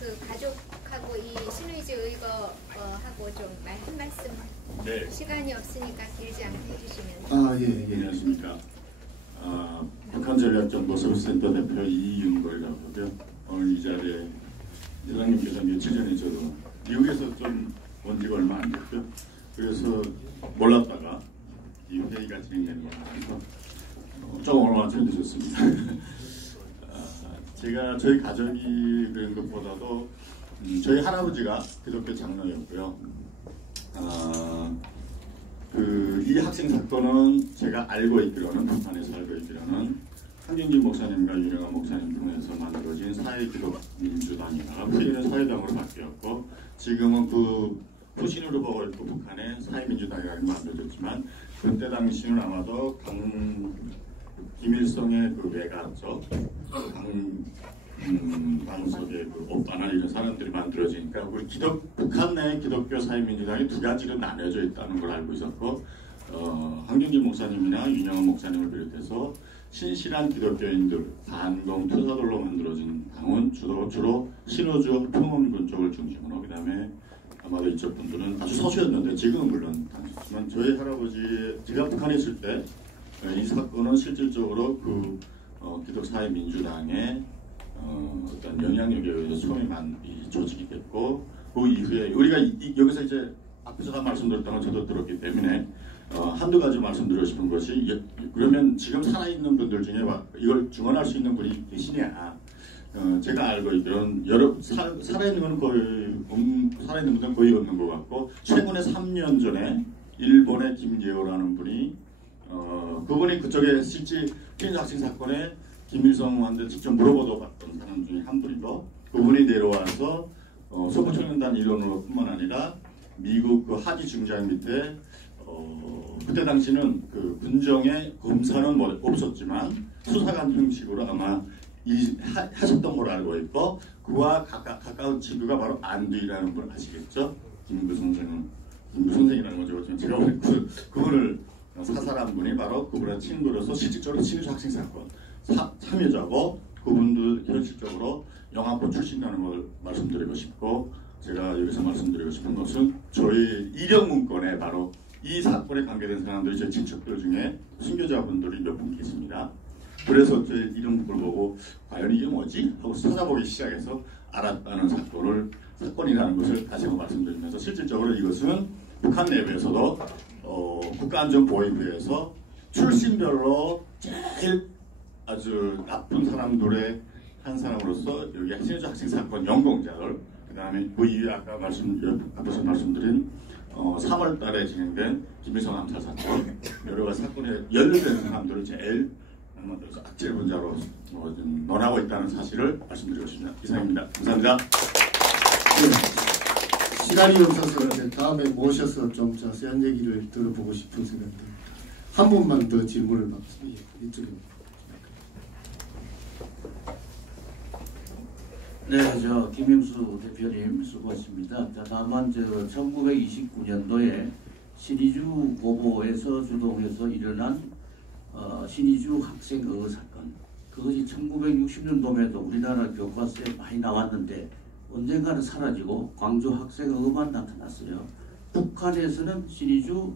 그 가족하고 이 신의주 의거하고 좀 한 말씀 네. 시간이 없으니까 길지 않게 해주시면. 아, 예, 예. 안녕하십니까. 북한 전략정보서비스센터 대표 이윤걸이라고 하고요. 오늘 이 자리에 이사장님께서 며칠 전에 저도 미국에서 좀 온 지가 얼마 안 됐죠. 그래서 몰랐다가 이 회의가 진행되는 걸 알아서 조금 오늘 아침에 늦었습니다. 제가 저희 가족이 그런 것보다도 저희 할아버지가 기독교 장로였고요. 이 학생 사건은 제가 알고 있기로는 북한에서 알고 있기로는 한경진 목사님과 윤영아 목사님 통해서 만들어진 사회기독민주당이다가 후에는 사회당으로 바뀌었고 지금은 그 후신으로 보고 있고 북한의 사회민주당이라고 만들어졌지만 그때 당시는 아마도 김일성의 그 외가죠. 강석의 그 오빠나 이런 사람들이 만들어지니까 우리 북한 내 기독교 사회민주당이 두 가지로 나뉘어져 있다는 걸 알고 있었고 한경진 목사님이나 윤영아 목사님을 비롯해서 신실한 기독교인들, 반동 투사들로 만들어진 당은 주로 신호주 평원군 쪽을 중심으로 그다음에 아마도 이쪽 분들은 아주 소수였는데 지금은 물론 당시지만 저희 할아버지 제가 북한에 있을 때 이 사건은 실질적으로 그 기독사회민주당의 어떤 영향력에 의해서 처음에 이 조직이 됐고 그 이후에 우리가 여기서 이제 앞에서 다 말씀드렸던 건 저도 들었기 때문에 한두 가지 말씀드리고 싶은 것이 그러면 지금 살아있는 분들 중에 이걸 증언할 수 있는 분이 계시냐 제가 알고 있기로는 살아있는 건 거의 살아있는 분들은 거의 없는 것 같고 최근에 3년 전에 일본의 김예호라는 분이 그분이 그쪽에 실제 피해 학생 사건에 김일성한테 직접 물어보도 봤던 사람 중에 한 분이고 그분이 내려와서 소부청년단 일원으로 뿐만 아니라 미국 그 하지 중장 밑에 그때 당시는 그 군정의 검사는 뭐 없었지만 수사관 형식으로 아마 하셨던 걸로 알고 있고 그와 가까운 친구가 바로 안두이라는 분 아시겠죠? 김구 선생이라는 거죠. 제가 그분을 사살한 분이 바로 그분의 친구로서 실질적으로 신의주 학생 사건 참여자고 그분도 현실적으로 영안부 출신이라는 걸 말씀드리고 싶고 제가 여기서 말씀드리고 싶은 것은 저희 이력 문건에 바로 이 사건에 관계된 사람들이 제 친척들 중에 순교자분들이 몇 분 계십니다. 그래서 제 이름 문건을 보고 과연 이게 뭐지? 하고 찾아보기 시작해서 알았다는 사건이라는 것을 다시 한번 말씀드리면서 실질적으로 이것은 북한 내부에서도 국가안전보위부에서 출신별로 제일 아주 나쁜 사람들의 한 사람으로서 여기 신의주 학생 사건 연공자들 그 다음에 그 이후에 앞에서 말씀드린 3월 달에 진행된 김일성 암살 사건 여러 가지 사건에 연루된 사람들을 제일 악질 분자로 논하고 있다는 사실을 말씀드리고 싶습니다. 이상입니다. 감사합니다. 네. 시간이 없어서 다음에 모셔서 좀 자세한 얘기를 들어보고 싶은 생각이 듭니다. 한 분만 더 질문을 받습니다. 이쪽입니다. 네, 김영수 대표님 수고하십니다. 다만 1929년도에 신의주 고보에서 주동해서 일어난 신의주 학생 의거 사건 그것이 1960년도에도 우리나라 교과서에 많이 나왔는데 언젠가는 사라지고 광주 학생 의거만 나타났어요. 북한에서는 신의주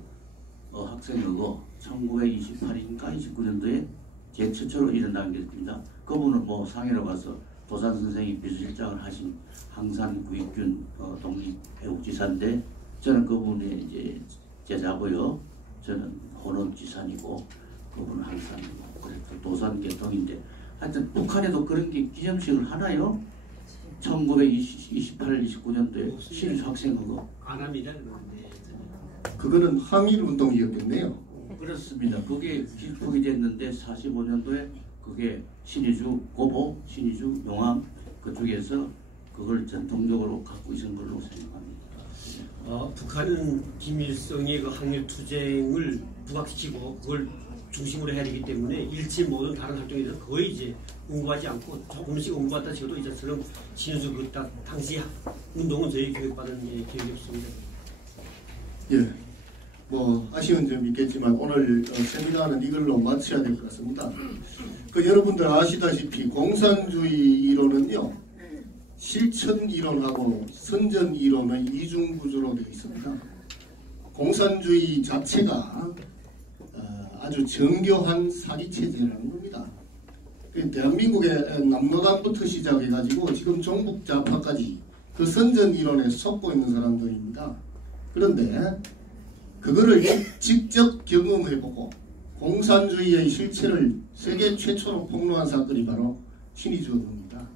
학생 의거 1928인가 29년도에 최초로 일어난 게 있습니다. 그분은 상해로 가서 도산 선생이 비서실장을 하신 항산구익균 독립회국지사인데 저는 그분의 이제 제자고요. 저는 혼업지산이고 그분은 항상 도산계통인데 하여튼 북한에도 그런 게 기념식을 하나요? 1928, 29년도에 신의주 학생 그거 안 합니다. 그거는 항일운동이었겠네요. 그렇습니다. 그게 기폭이 됐는데 45년도에 그게 신의주 고보, 신의주 용암 그쪽에서 그걸 전통적으로 갖고 있는 걸로 생각합니다. 북한은 김일성의 그 항일 투쟁을 부각시키고 그걸 중심으로 해야 되기 때문에 일치 모든 다른 활동에 대해서 거의 이제 응고하지 않고 조금씩 응고하다 지금도 이제처럼 신의주 그 당시 운동은 저희 교육받은 기억이 없습니다. 예. 아쉬운 점이 있겠지만 오늘 세미나는 이걸로 마쳐야 될 것 같습니다. 여러분들 아시다시피 공산주의 이론은요 실천 이론하고 선전 이론의 이중 구조로 되어 있습니다. 공산주의 자체가 아주 정교한 사기 체제라는 겁니다. 대한민국의 남로당부터 시작해가지고 지금 종북 좌파까지 그 선전 이론에 속고 있는 사람들입니다. 그런데 그거를 직접 경험해보고 공산주의의 실체를 세계 최초로 폭로한 사건이 바로 신의주입니다.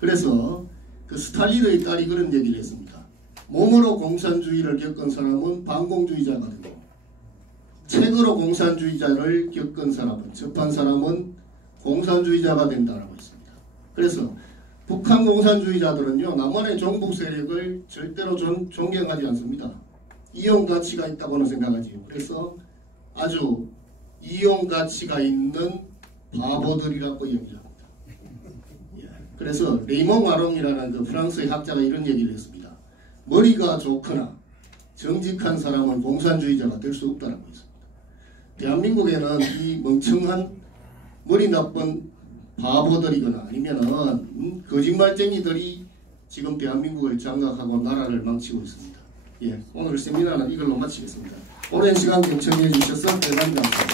그래서 그 스탈린의 딸이 그런 얘기를 했습니다. 몸으로 공산주의를 겪은 사람은 반공주의자가 되고 책으로 공산주의자를 겪은 사람은, 접한 사람은 공산주의자가 된다고 했습니다. 그래서 북한 공산주의자들은요, 남한의 종북 세력을 절대로 존경하지 않습니다. 이용 가치가 있다고는 생각하지요. 그래서 아주 이용 가치가 있는 바보들이라고 얘기합니다. 그래서 레이몽 아롱이라는 그 프랑스의 학자가 이런 얘기를 했습니다. 머리가 좋거나 정직한 사람은 공산주의자가 될 수 없다고 했습니다. 대한민국에는 이 멍청한 머리 나쁜 바보들이거나 아니면은 거짓말쟁이들이 지금 대한민국을 장악하고 나라를 망치고 있습니다. 예, 오늘 세미나는 이걸로 마치겠습니다. 오랜 시간 경청해 주셔서 대단히 감사합니다.